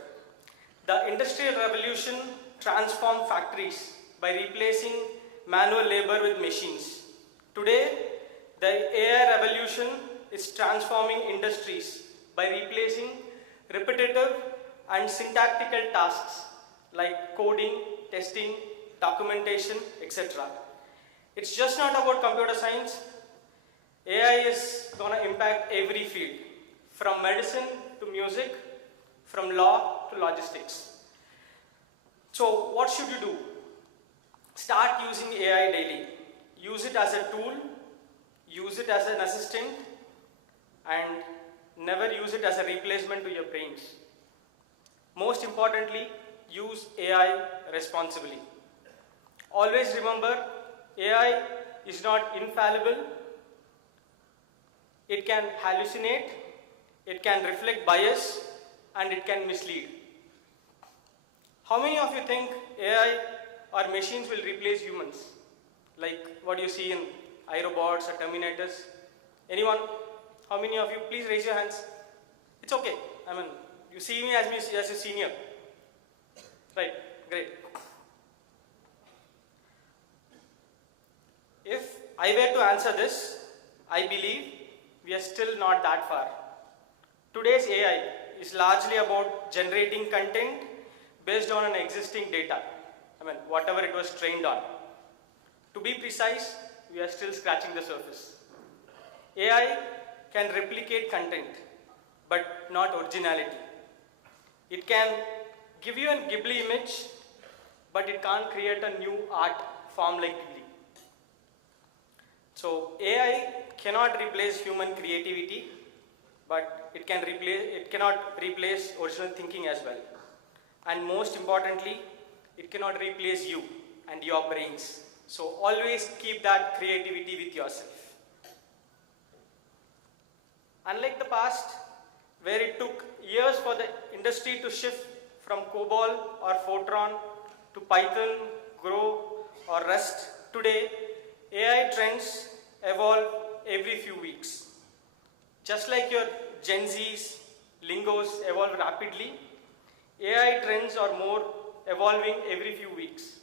The Industrial Revolution transformed factories by replacing manual labor with machines. Today, the AI revolution is transforming industries by replacing repetitive and syntactical tasks like coding, testing, documentation, etc. It's just not about computer science. AI is going to impact every field, from medicine to music, from law to logistics. So what should you do? Start using AI daily. Use it as a tool, use it as an assistant, and never use it as a replacement to your brains. Most importantly, use AI responsibly. Always remember, AI is not infallible. It can hallucinate, it can reflect bias, and it can mislead. How many of you think AI or machines will replace humans? Like what you see in iRobots or Terminators? Anyone? How many of you? Please raise your hands. It's okay. I mean, you see me as a senior. Right, great. If I were to answer this, I believe we are still not that far. Today's AI is largely about generating content based on an existing data. I mean, whatever it was trained on. To be precise, we are still scratching the surface. AI can replicate content, but not originality. It can give you a Ghibli image, but it can't create a new art form like Ghibli. So AI cannot replace human creativity, but it cannot replace original thinking as well. And most importantly, it cannot replace you and your brains. So always keep that creativity with yourself. Unlike the past, where it took years for the industry to shift from COBOL or Fortran to Python, Go, or Rust, today AI trends evolve every few weeks. Just like your Gen Z's lingos evolve rapidly, AI trends are more evolving every few weeks.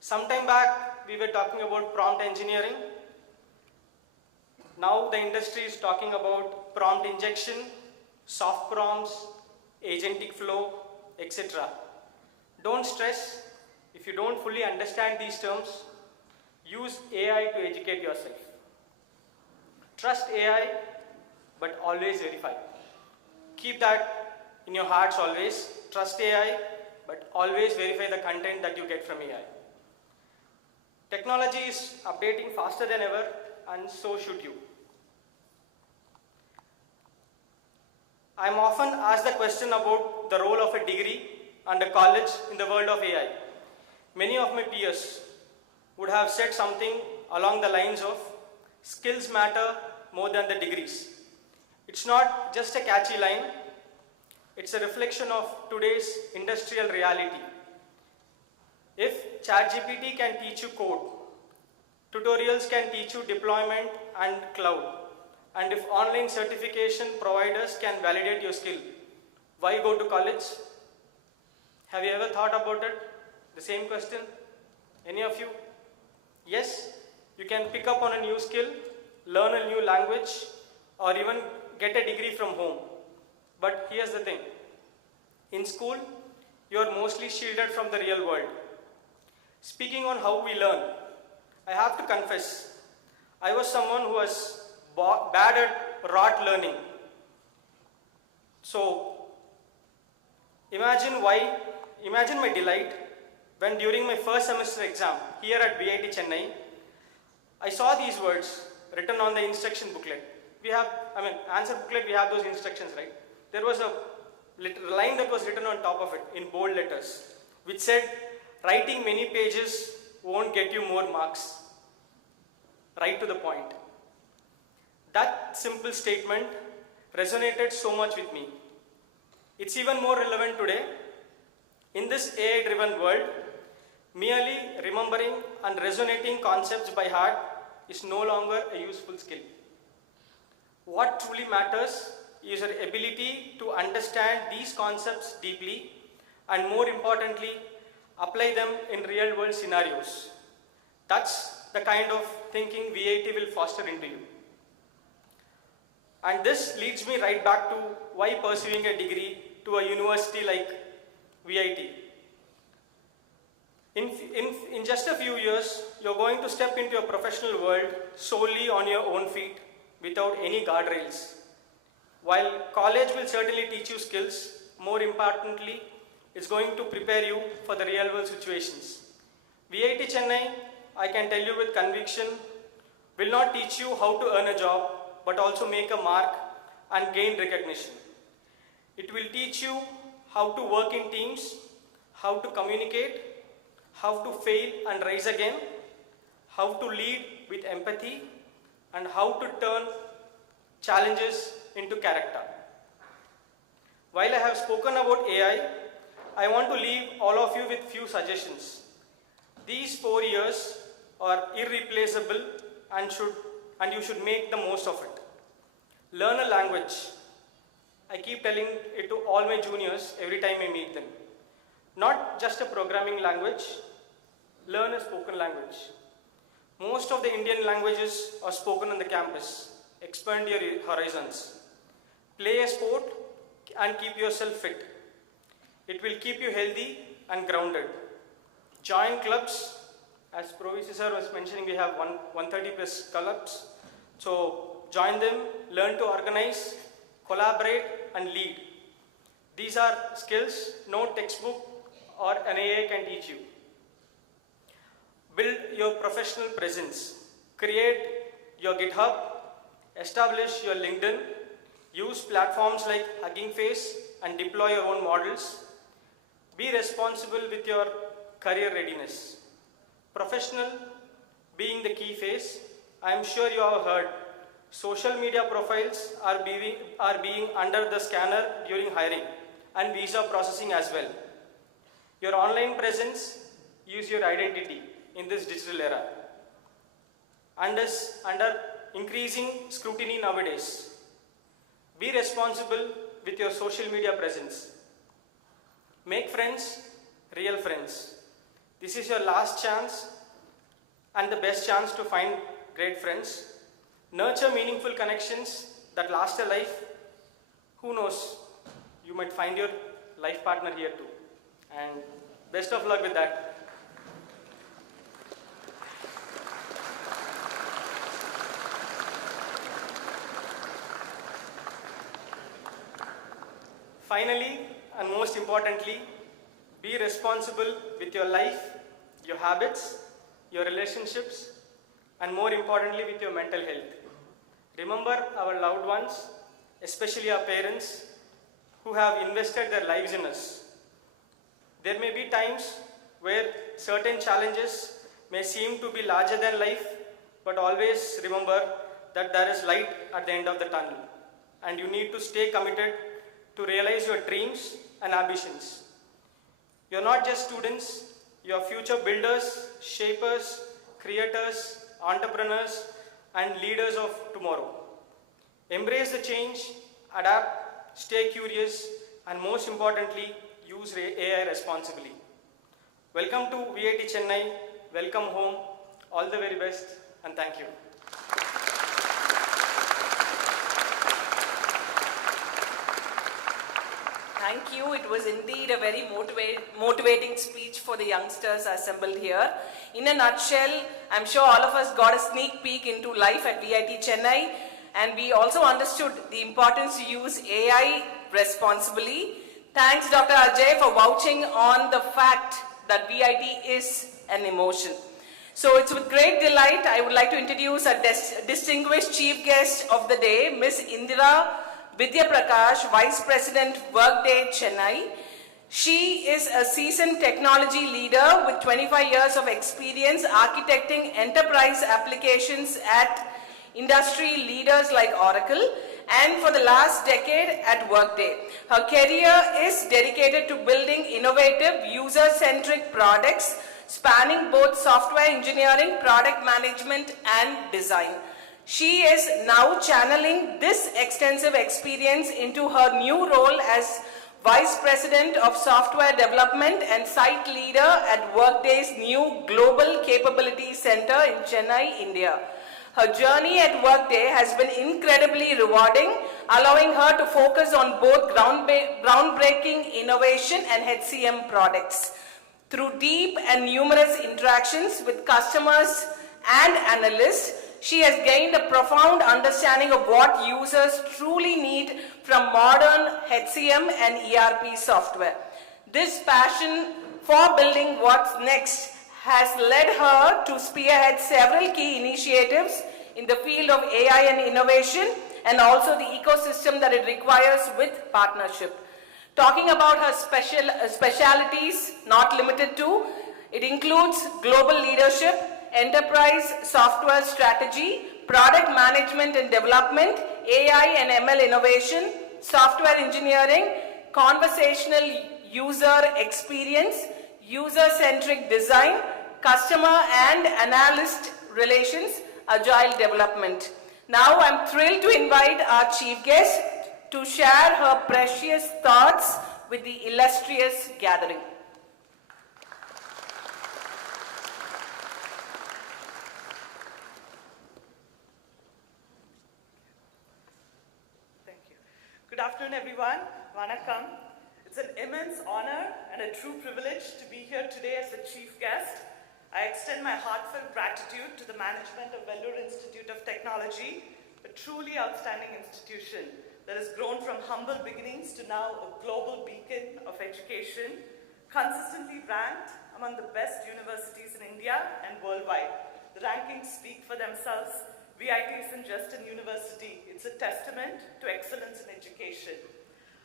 Sometime back, we were talking about prompt engineering. Now the industry is talking about prompt injection, soft prompts, agentic flow, etc. Don't stress. If you don't fully understand these terms, use AI to educate yourself. Trust AI, but always verify. Keep that in your hearts always. Trust AI, but always verify the content that you get from AI. Technology is updating faster than ever, and so should you. I am often asked the question about the role of a degree and a college in the world of AI. Many of my peers would have said something along the lines of, skills matter more than the degrees. It's not just a catchy line, it's a reflection of today's industrial reality. If ChatGPT can teach you code, tutorials can teach you deployment and cloud, and if online certification providers can validate your skill, why go to college? Have you ever thought about it? The same question? Any of you? Yes, you can pick up on a new skill, learn a new language, or even get a degree from home. But here's the thing. In school, you are mostly shielded from the real world. Speaking on how we learn, I have to confess, I was someone who was bad at rote learning. So, imagine my delight when during my first semester exam here at VIT Chennai, I saw these words written on the instruction booklet. Answer booklet, we have those instructions, right? There was a line that was written on top of it in bold letters, which said, writing many pages won't get you more marks. Right to the point. That simple statement resonated so much with me. It's even more relevant today. In this AI-driven world, merely remembering and resonating concepts by heart is no longer a useful skill. What truly matters is your ability to understand these concepts deeply and, more importantly, apply them in real-world scenarios. That's the kind of thinking VIT will foster into you. And this leads me right back to why pursuing a degree to a university like VIT. In just a few years, you're going to step into a professional world solely on your own feet without any guardrails. While college will certainly teach you skills, more importantly, it's going to prepare you for the real world situations. VIT Chennai, I can tell you with conviction, will not teach you how to earn a job, but also make a mark and gain recognition. It will teach you how to work in teams, how to communicate, how to fail and rise again, how to lead with empathy, and how to turn challenges into character. While I have spoken about AI, I want to leave all of you with few suggestions. These 4 years are irreplaceable and you should make the most of it. Learn a language. I keep telling it to all my juniors every time I meet them. Not just a programming language, learn a spoken language. Most of the Indian languages are spoken on the campus. Expand your horizons. Play a sport and keep yourself fit. It will keep you healthy and grounded. Join clubs. As Provi sir was mentioning, we have 130 plus clubs. So join them, learn to organize, collaborate and lead. These are skills no textbook or an AI can teach you. Build your professional presence. Create your GitHub. Establish your LinkedIn. Use platforms like Hugging Face and deploy your own models. Be responsible with your career readiness. Professional being the key phase. I am sure you have heard social media profiles are being under the scanner during hiring and visa processing as well. Your online presence, use your identity in this digital era. Under increasing scrutiny nowadays, be responsible with your social media presence. Make friends, real friends. This is your last chance and the best chance to find great friends. Nurture meaningful connections that last a life. Who knows, you might find your life partner here too. And best of luck with that. Finally, and most importantly, be responsible with your life, your habits, your relationships, and more importantly with your mental health. Remember our loved ones, especially our parents, who have invested their lives in us. There may be times where certain challenges may seem to be larger than life, but always remember that there is light at the end of the tunnel, and you need to stay committed to realize your dreams and ambitions. You're not just students, you're future builders, shapers, creators, entrepreneurs, and leaders of tomorrow. Embrace the change, adapt, stay curious, and most importantly, use AI responsibly. Welcome to VIT Chennai, welcome home, all the very best, and thank you. Thank you. It was indeed a very motivating speech for the youngsters assembled here. In a nutshell, I'm sure all of us got a sneak peek into life at VIT Chennai, and we also understood the importance to use AI responsibly. Thanks, Dr. Ajay, for vouching on the fact that VIT is an emotion. So it's with great delight I would like to introduce our distinguished chief guest of the day, Ms. Indira Vidyaprakash, Vice President, Workday, Chennai. She is a seasoned technology leader with 25 years of experience architecting enterprise applications at industry leaders like Oracle, and for the last decade at Workday. Her career is dedicated to building innovative, user-centric products spanning both software engineering, product management, and design. She is now channeling this extensive experience into her new role as Vice President of Software Development and Site Leader at Workday's new Global Capability Center in Chennai, India. Her journey at Workday has been incredibly rewarding, allowing her to focus on both groundbreaking innovation and HCM products. Through deep and numerous interactions with customers and analysts, she has gained a profound understanding of what users truly need from modern HCM and ERP software. This passion for building what's next has led her to spearhead several key initiatives in the field of AI and innovation, and also the ecosystem that it requires with partnership. Talking about her specialities, not limited to, It includes global leadership, enterprise software strategy, product management and development, AI and ML innovation, software engineering, conversational user experience, user-centric design, customer and analyst relations, agile development. Now I'm thrilled to invite our chief guest to share her precious thoughts with the illustrious gathering. Thank you. Good afternoon, everyone. Vanakkam. It's an immense honor and a true privilege to be here today as the chief guest. I extend my heartfelt gratitude to the management of Vellore Institute of Technology, a truly outstanding institution that has grown from humble beginnings to now a global beacon of education, consistently ranked among the best universities in India and worldwide. The rankings speak for themselves. VIT isn't just a university, it's a testament to excellence in education.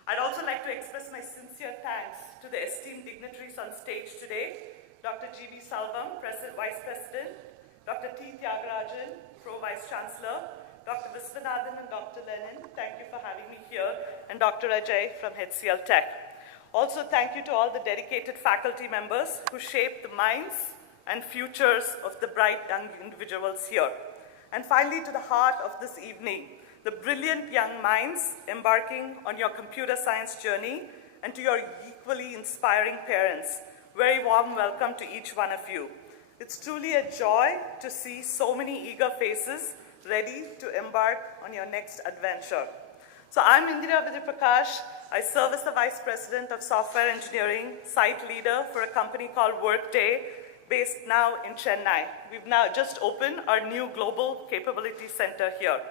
I'd also like to express my sincere thanks to the esteemed dignitaries on stage today, Dr. G.V. Salvam, Vice President, Dr. T. Tyagarajan, Pro Vice Chancellor, Dr. Viswanathan and Dr. Lennon, thank you for having me here, and Dr. Ajay from HCLTech. Also, thank you to all the dedicated faculty members who shape the minds and futures of the bright young individuals here. And finally, to the heart of this evening, the brilliant young minds embarking on your computer science journey, and to your equally inspiring parents, very warm welcome to each one of you. It's truly a joy to see so many eager faces ready to embark on your next adventure. So I'm Indira Vidyaprakash. I serve as the Vice President of Software Engineering, site leader for a company called Workday, based now in Chennai. We've now just opened our new Global Capability Center here.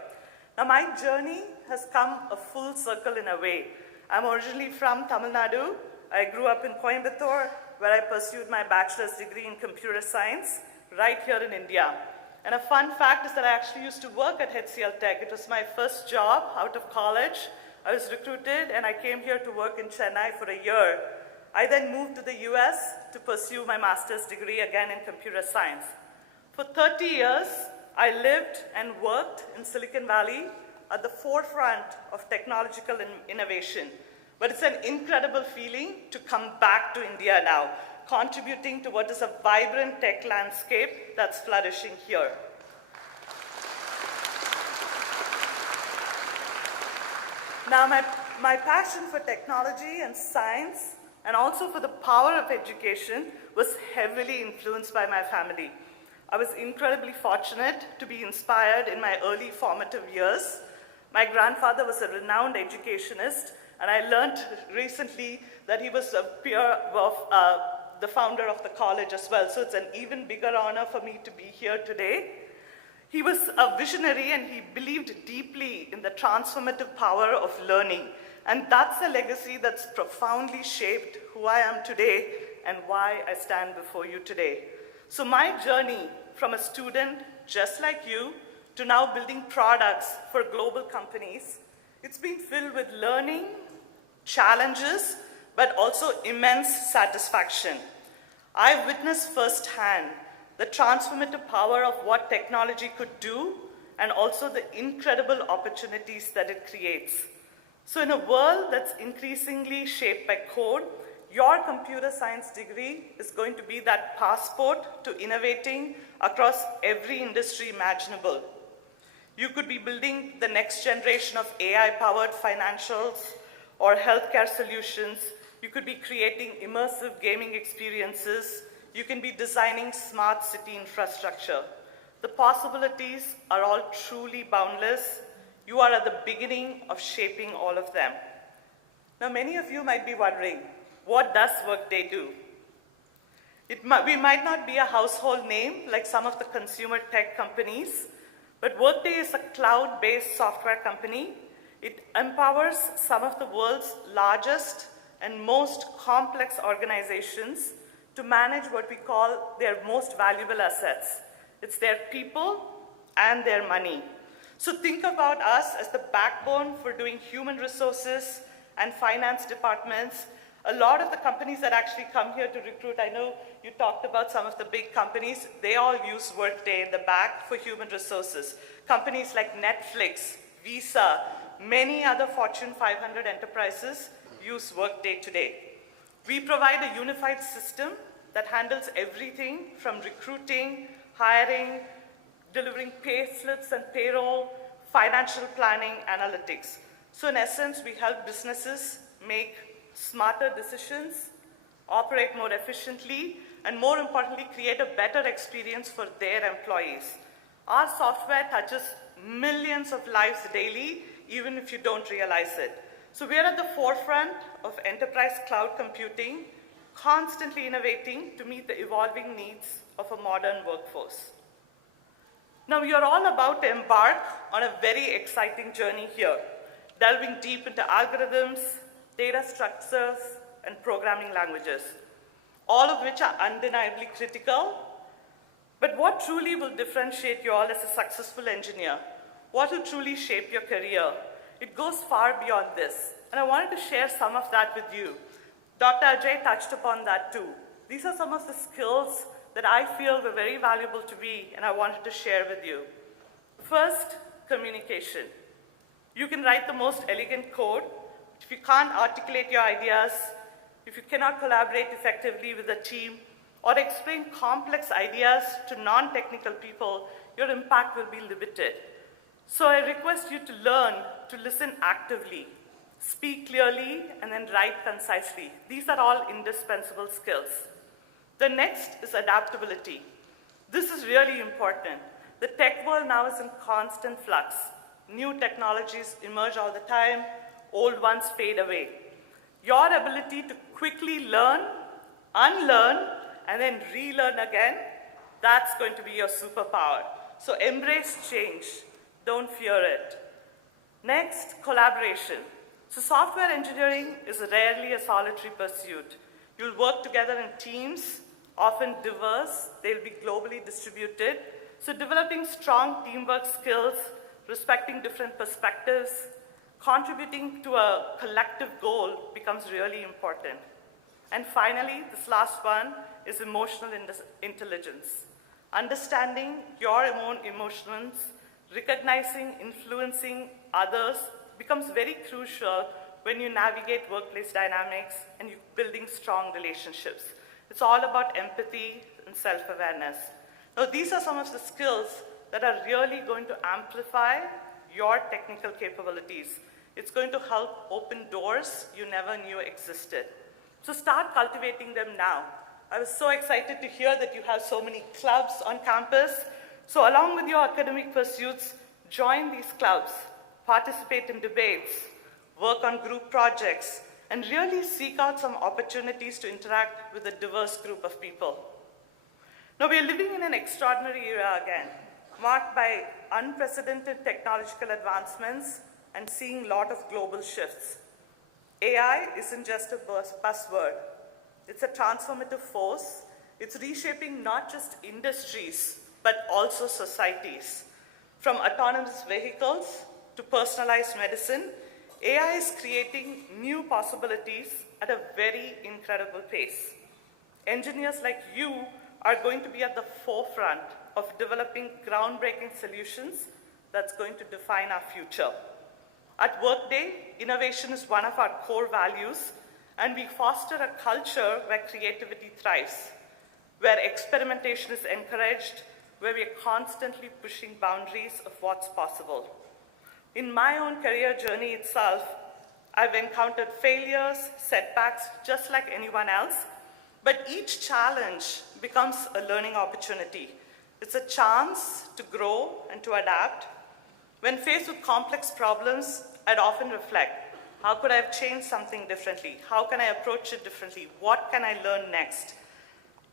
Now my journey has come a full circle in a way. I'm originally from Tamil Nadu. I grew up in Coimbatore, where I pursued my bachelor's degree in computer science right here in India. And a fun fact is that I actually used to work at HCLTech. It was my first job out of college. I was recruited and I came here to work in Chennai for a year. I then moved to the US to pursue my master's degree again in computer science. For 30 years, I lived and worked in Silicon Valley at the forefront of technological innovation. But it's an incredible feeling to come back to India now, contributing to what is a vibrant tech landscape that's flourishing here. Now, my passion for technology and science, and also for the power of education, was heavily influenced by my family. I was incredibly fortunate to be inspired in my early formative years. My grandfather was a renowned educationist, and I learned recently that he was a peer of the founder of the college as well. So it's an even bigger honor for me to be here today. He was a visionary and he believed deeply in the transformative power of learning. And that's a legacy that's profoundly shaped who I am today and why I stand before you today. So my journey from a student just like you to now building products for global companies, it's been filled with learning, challenges, but also immense satisfaction. I've witnessed firsthand the transformative power of what technology could do and also the incredible opportunities that it creates. So in a world that's increasingly shaped by code, your computer science degree is going to be that passport to innovating across every industry imaginable. You could be building the next generation of AI-powered financials or healthcare solutions. You could be creating immersive gaming experiences. You can be designing smart city infrastructure. The possibilities are all truly boundless. You are at the beginning of shaping all of them. Now, many of you might be wondering, what does Workday do? We might not be a household name like some of the consumer tech companies, but Workday is a cloud-based software company. It empowers some of the world's largest and most complex organizations to manage what we call their most valuable assets. It's their people and their money. So think about us as the backbone for doing human resources and finance departments A lot of the companies that actually come here to recruit, I know you talked about some of the big companies, they all use Workday in the back for human resources. Companies like Netflix, Visa, many other Fortune 500 enterprises use Workday today. We provide a unified system that handles everything from recruiting, hiring, delivering pay slips and payroll, financial planning, analytics. So in essence, we help businesses make smarter decisions, operate more efficiently, and more importantly, create a better experience for their employees. Our software touches millions of lives daily, even if you don't realize it. So we are at the forefront of enterprise cloud computing, constantly innovating to meet the evolving needs of a modern workforce. Now, you're all about to embark on a very exciting journey here, delving deep into algorithms, data structures, and programming languages, all of which are undeniably critical. But what truly will differentiate you all as a successful engineer? What will truly shape your career? It goes far beyond this, and I wanted to share some of that with you. Dr. Ajay touched upon that too. These are some of the skills that I feel were very valuable to me, and I wanted to share with you. First, communication. You can write the most elegant code. If you can't articulate your ideas, if you cannot collaborate effectively with a team, or explain complex ideas to non-technical people, your impact will be limited. So I request you to learn to listen actively, speak clearly, and then write concisely. These are all indispensable skills. The next is adaptability. This is really important. The tech world now is in constant flux. New technologies emerge all the time, old ones fade away. Your ability to quickly learn, unlearn, and then relearn again, that's going to be your superpower. So embrace change. Don't fear it. Next, collaboration. So software engineering is rarely a solitary pursuit. You'll work together in teams, often diverse. They'll be globally distributed. So developing strong teamwork skills, respecting different perspectives, contributing to a collective goal becomes really important. And finally, this last one is emotional intelligence. Understanding your own emotions, recognizing, influencing others becomes very crucial when you navigate workplace dynamics and you're building strong relationships. It's all about empathy and self-awareness. Now, these are some of the skills that are really going to amplify your technical capabilities. It's going to help open doors you never knew existed. So start cultivating them now. I was so excited to hear that you have so many clubs on campus. So along with your academic pursuits, join these clubs, participate in debates, work on group projects, and really seek out some opportunities to interact with a diverse group of people. Now, we are living in an extraordinary era again, marked by unprecedented technological advancements and seeing a lot of global shifts. AI isn't just a buzzword. It's a transformative force. It's reshaping not just industries, but also societies. From autonomous vehicles to personalized medicine, AI is creating new possibilities at a very incredible pace. Engineers like you are going to be at the forefront of developing groundbreaking solutions that's going to define our future. At Workday, innovation is one of our core values, and we foster a culture where creativity thrives, where experimentation is encouraged, where we are constantly pushing boundaries of what's possible. In my own career journey itself, I've encountered failures, setbacks, just like anyone else, but each challenge becomes a learning opportunity. It's a chance to grow and to adapt. When faced with complex problems, I'd often reflect, how could I have changed something differently? How can I approach it differently? What can I learn next?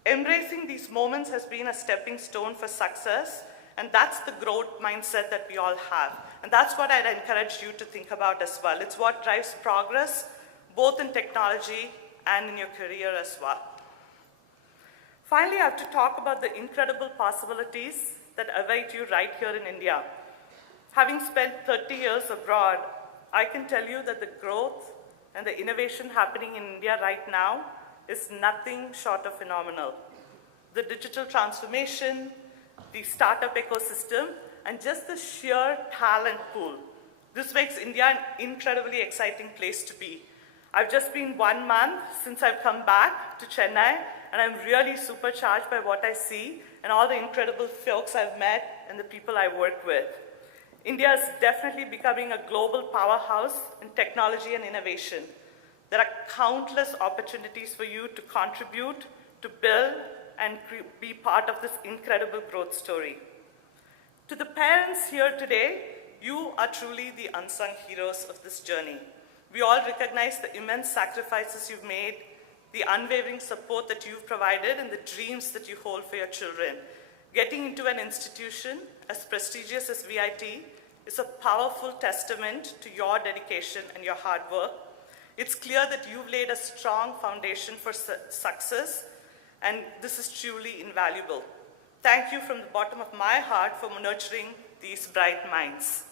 Embracing these moments has been a stepping stone for success, and that's the growth mindset that we all have. And that's what I'd encourage you to think about as well. It's what drives progress, both in technology and in your career as well. Finally, I have to talk about the incredible possibilities that await you right here in India. Having spent 30 years abroad, I can tell you that the growth, and the innovation happening in India right now is nothing short of phenomenal. The digital transformation, the startup ecosystem, and just the sheer talent pool. This makes India an incredibly exciting place to be. I've just been 1 month since I've come back to Chennai, and I'm really supercharged by what I see and all the incredible folks I've met and the people I work with. India is definitely becoming a global powerhouse in technology and innovation. There are countless opportunities for you to contribute, to build, and be part of this incredible growth story. To the parents here today, you are truly the unsung heroes of this journey. We all recognize the immense sacrifices you've made, the unwavering support that you've provided, and the dreams that you hold for your children. Getting into an institution as prestigious as VIT is a powerful testament to your dedication and your hard work. It's clear that you've laid a strong foundation for success, and this is truly invaluable. Thank you from the bottom of my heart for nurturing these bright minds.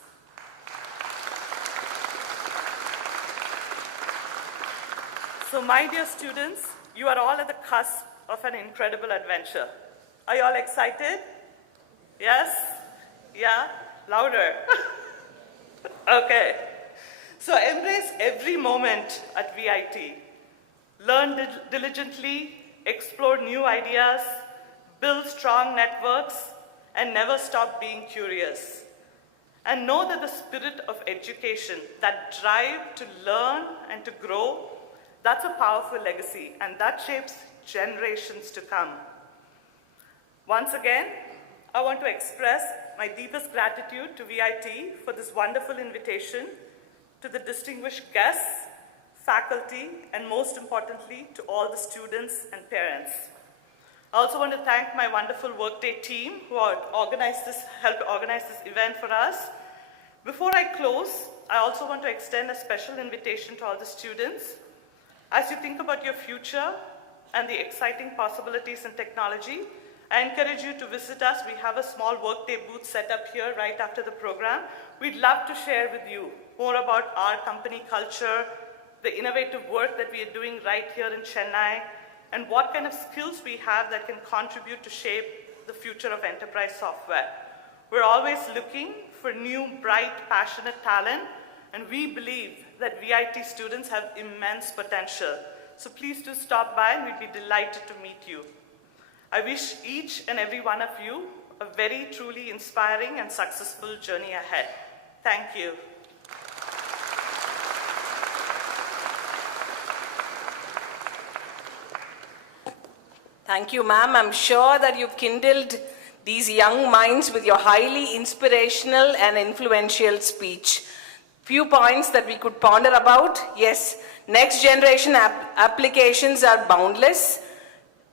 So my dear students, you are all at the cusp of an incredible adventure. Are you all excited? Yes? Yeah? Louder. Okay. So embrace every moment at VIT. Learn diligently, explore new ideas, build strong networks, and never stop being curious. And know that the spirit of education, that drive to learn and to grow, that's a powerful legacy, and that shapes generations to come. Once again, I want to express my deepest gratitude to VIT for this wonderful invitation, to the distinguished guests, faculty, and most importantly, to all the students and parents. I also want to thank my wonderful Workday team who helped organize this event for us. Before I close, I also want to extend a special invitation to all the students. As you think about your future and the exciting possibilities in technology, I encourage you to visit us. We have a small Workday booth set up here right after the program. We'd love to share with you more about our company culture, the innovative work that we are doing right here in Chennai, and what kind of skills we have that can contribute to shape the future of enterprise software. We're always looking for new, bright, passionate talent, and we believe that VIT students have immense potential. So please do stop by, and we'd be delighted to meet you. I wish each and every one of you a very truly inspiring and successful journey ahead. Thank you. Thank you, ma'am. I'm sure that you've kindled these young minds with your highly inspirational and influential speech. Few points that we could ponder about. Yes, next generation applications are boundless.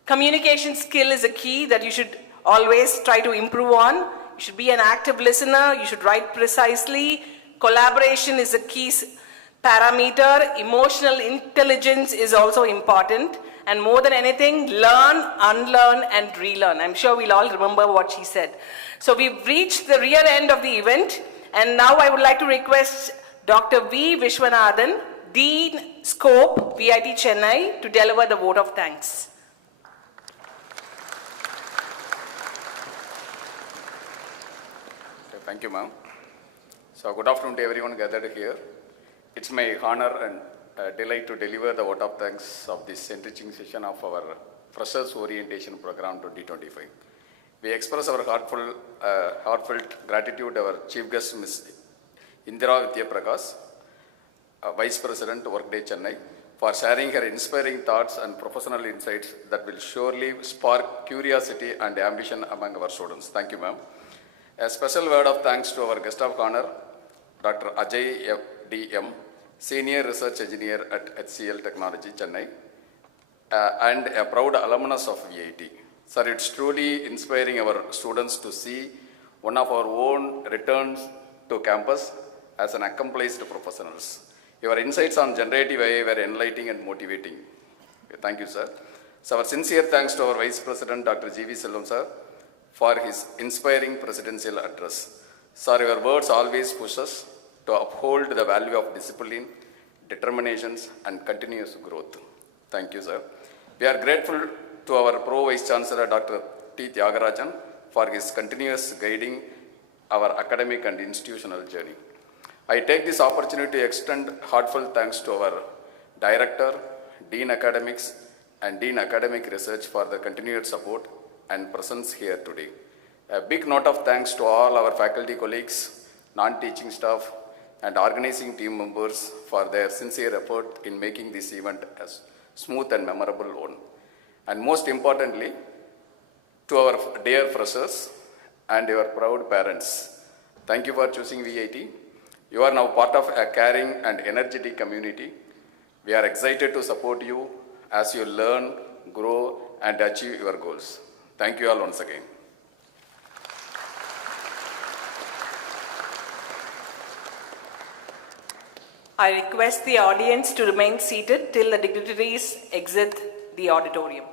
Communication skill is a key that you should always try to improve on. You should be an active listener. You should write precisely. Collaboration is a key parameter. Emotional intelligence is also important. And more than anything, learn, unlearn, and relearn. I'm sure we'll all remember what she said. So we've reached the rear end of the event. And now I would like to request Dr. V. Vishwanathan, Dean Scope, VIT Chennai, to deliver the vote of thanks. Thank you, ma'am. So good afternoon to everyone gathered here. It's my honor and delight to deliver the vote of thanks of this enriching session of our Freshers Orientation Program 2025. We express our heartfelt gratitude to our Chief Guest, Ms. Indira Vidyaprakash, Vice President, Workday Chennai, for sharing her inspiring thoughts and professional insights that will surely spark curiosity and ambition among our students. Thank you, ma'am. A special word of thanks to our guest of honor, Dr. Ajay D M, Senior Research Engineer at HCLTech, Chennai, and a proud alumnus of VIT. Sir, it's truly inspiring our students to see one of our own returns to campus as an accomplished professionals. Your insights on generative AI were enlightening and motivating. Thank you, sir. So our sincere thanks to our Vice President, Dr. G.V. Selvam, sir, for his inspiring presidential address. Sir, your words always push us to uphold the value of discipline, determinations, and continuous growth. Thank you, sir. We are grateful to our Pro Vice Chancellor, Dr. T. Tyagarajan, for his continuous guiding our academic and institutional journey. I take this opportunity to extend heartfelt thanks to our Director, Dean Academics, and Dean Academic Research for the continued support and presence here today. A big note of thanks to all our faculty colleagues, non-teaching staff, and organizing team members for their sincere effort in making this event a smooth and memorable one. And most importantly, to our dear freshers and your proud parents, thank you for choosing VIT. You are now part of a caring and energetic community. We are excited to support you as you learn, grow, and achieve your goals. Thank you all once again. I request the audience to remain seated till the dignitaries exit the auditorium.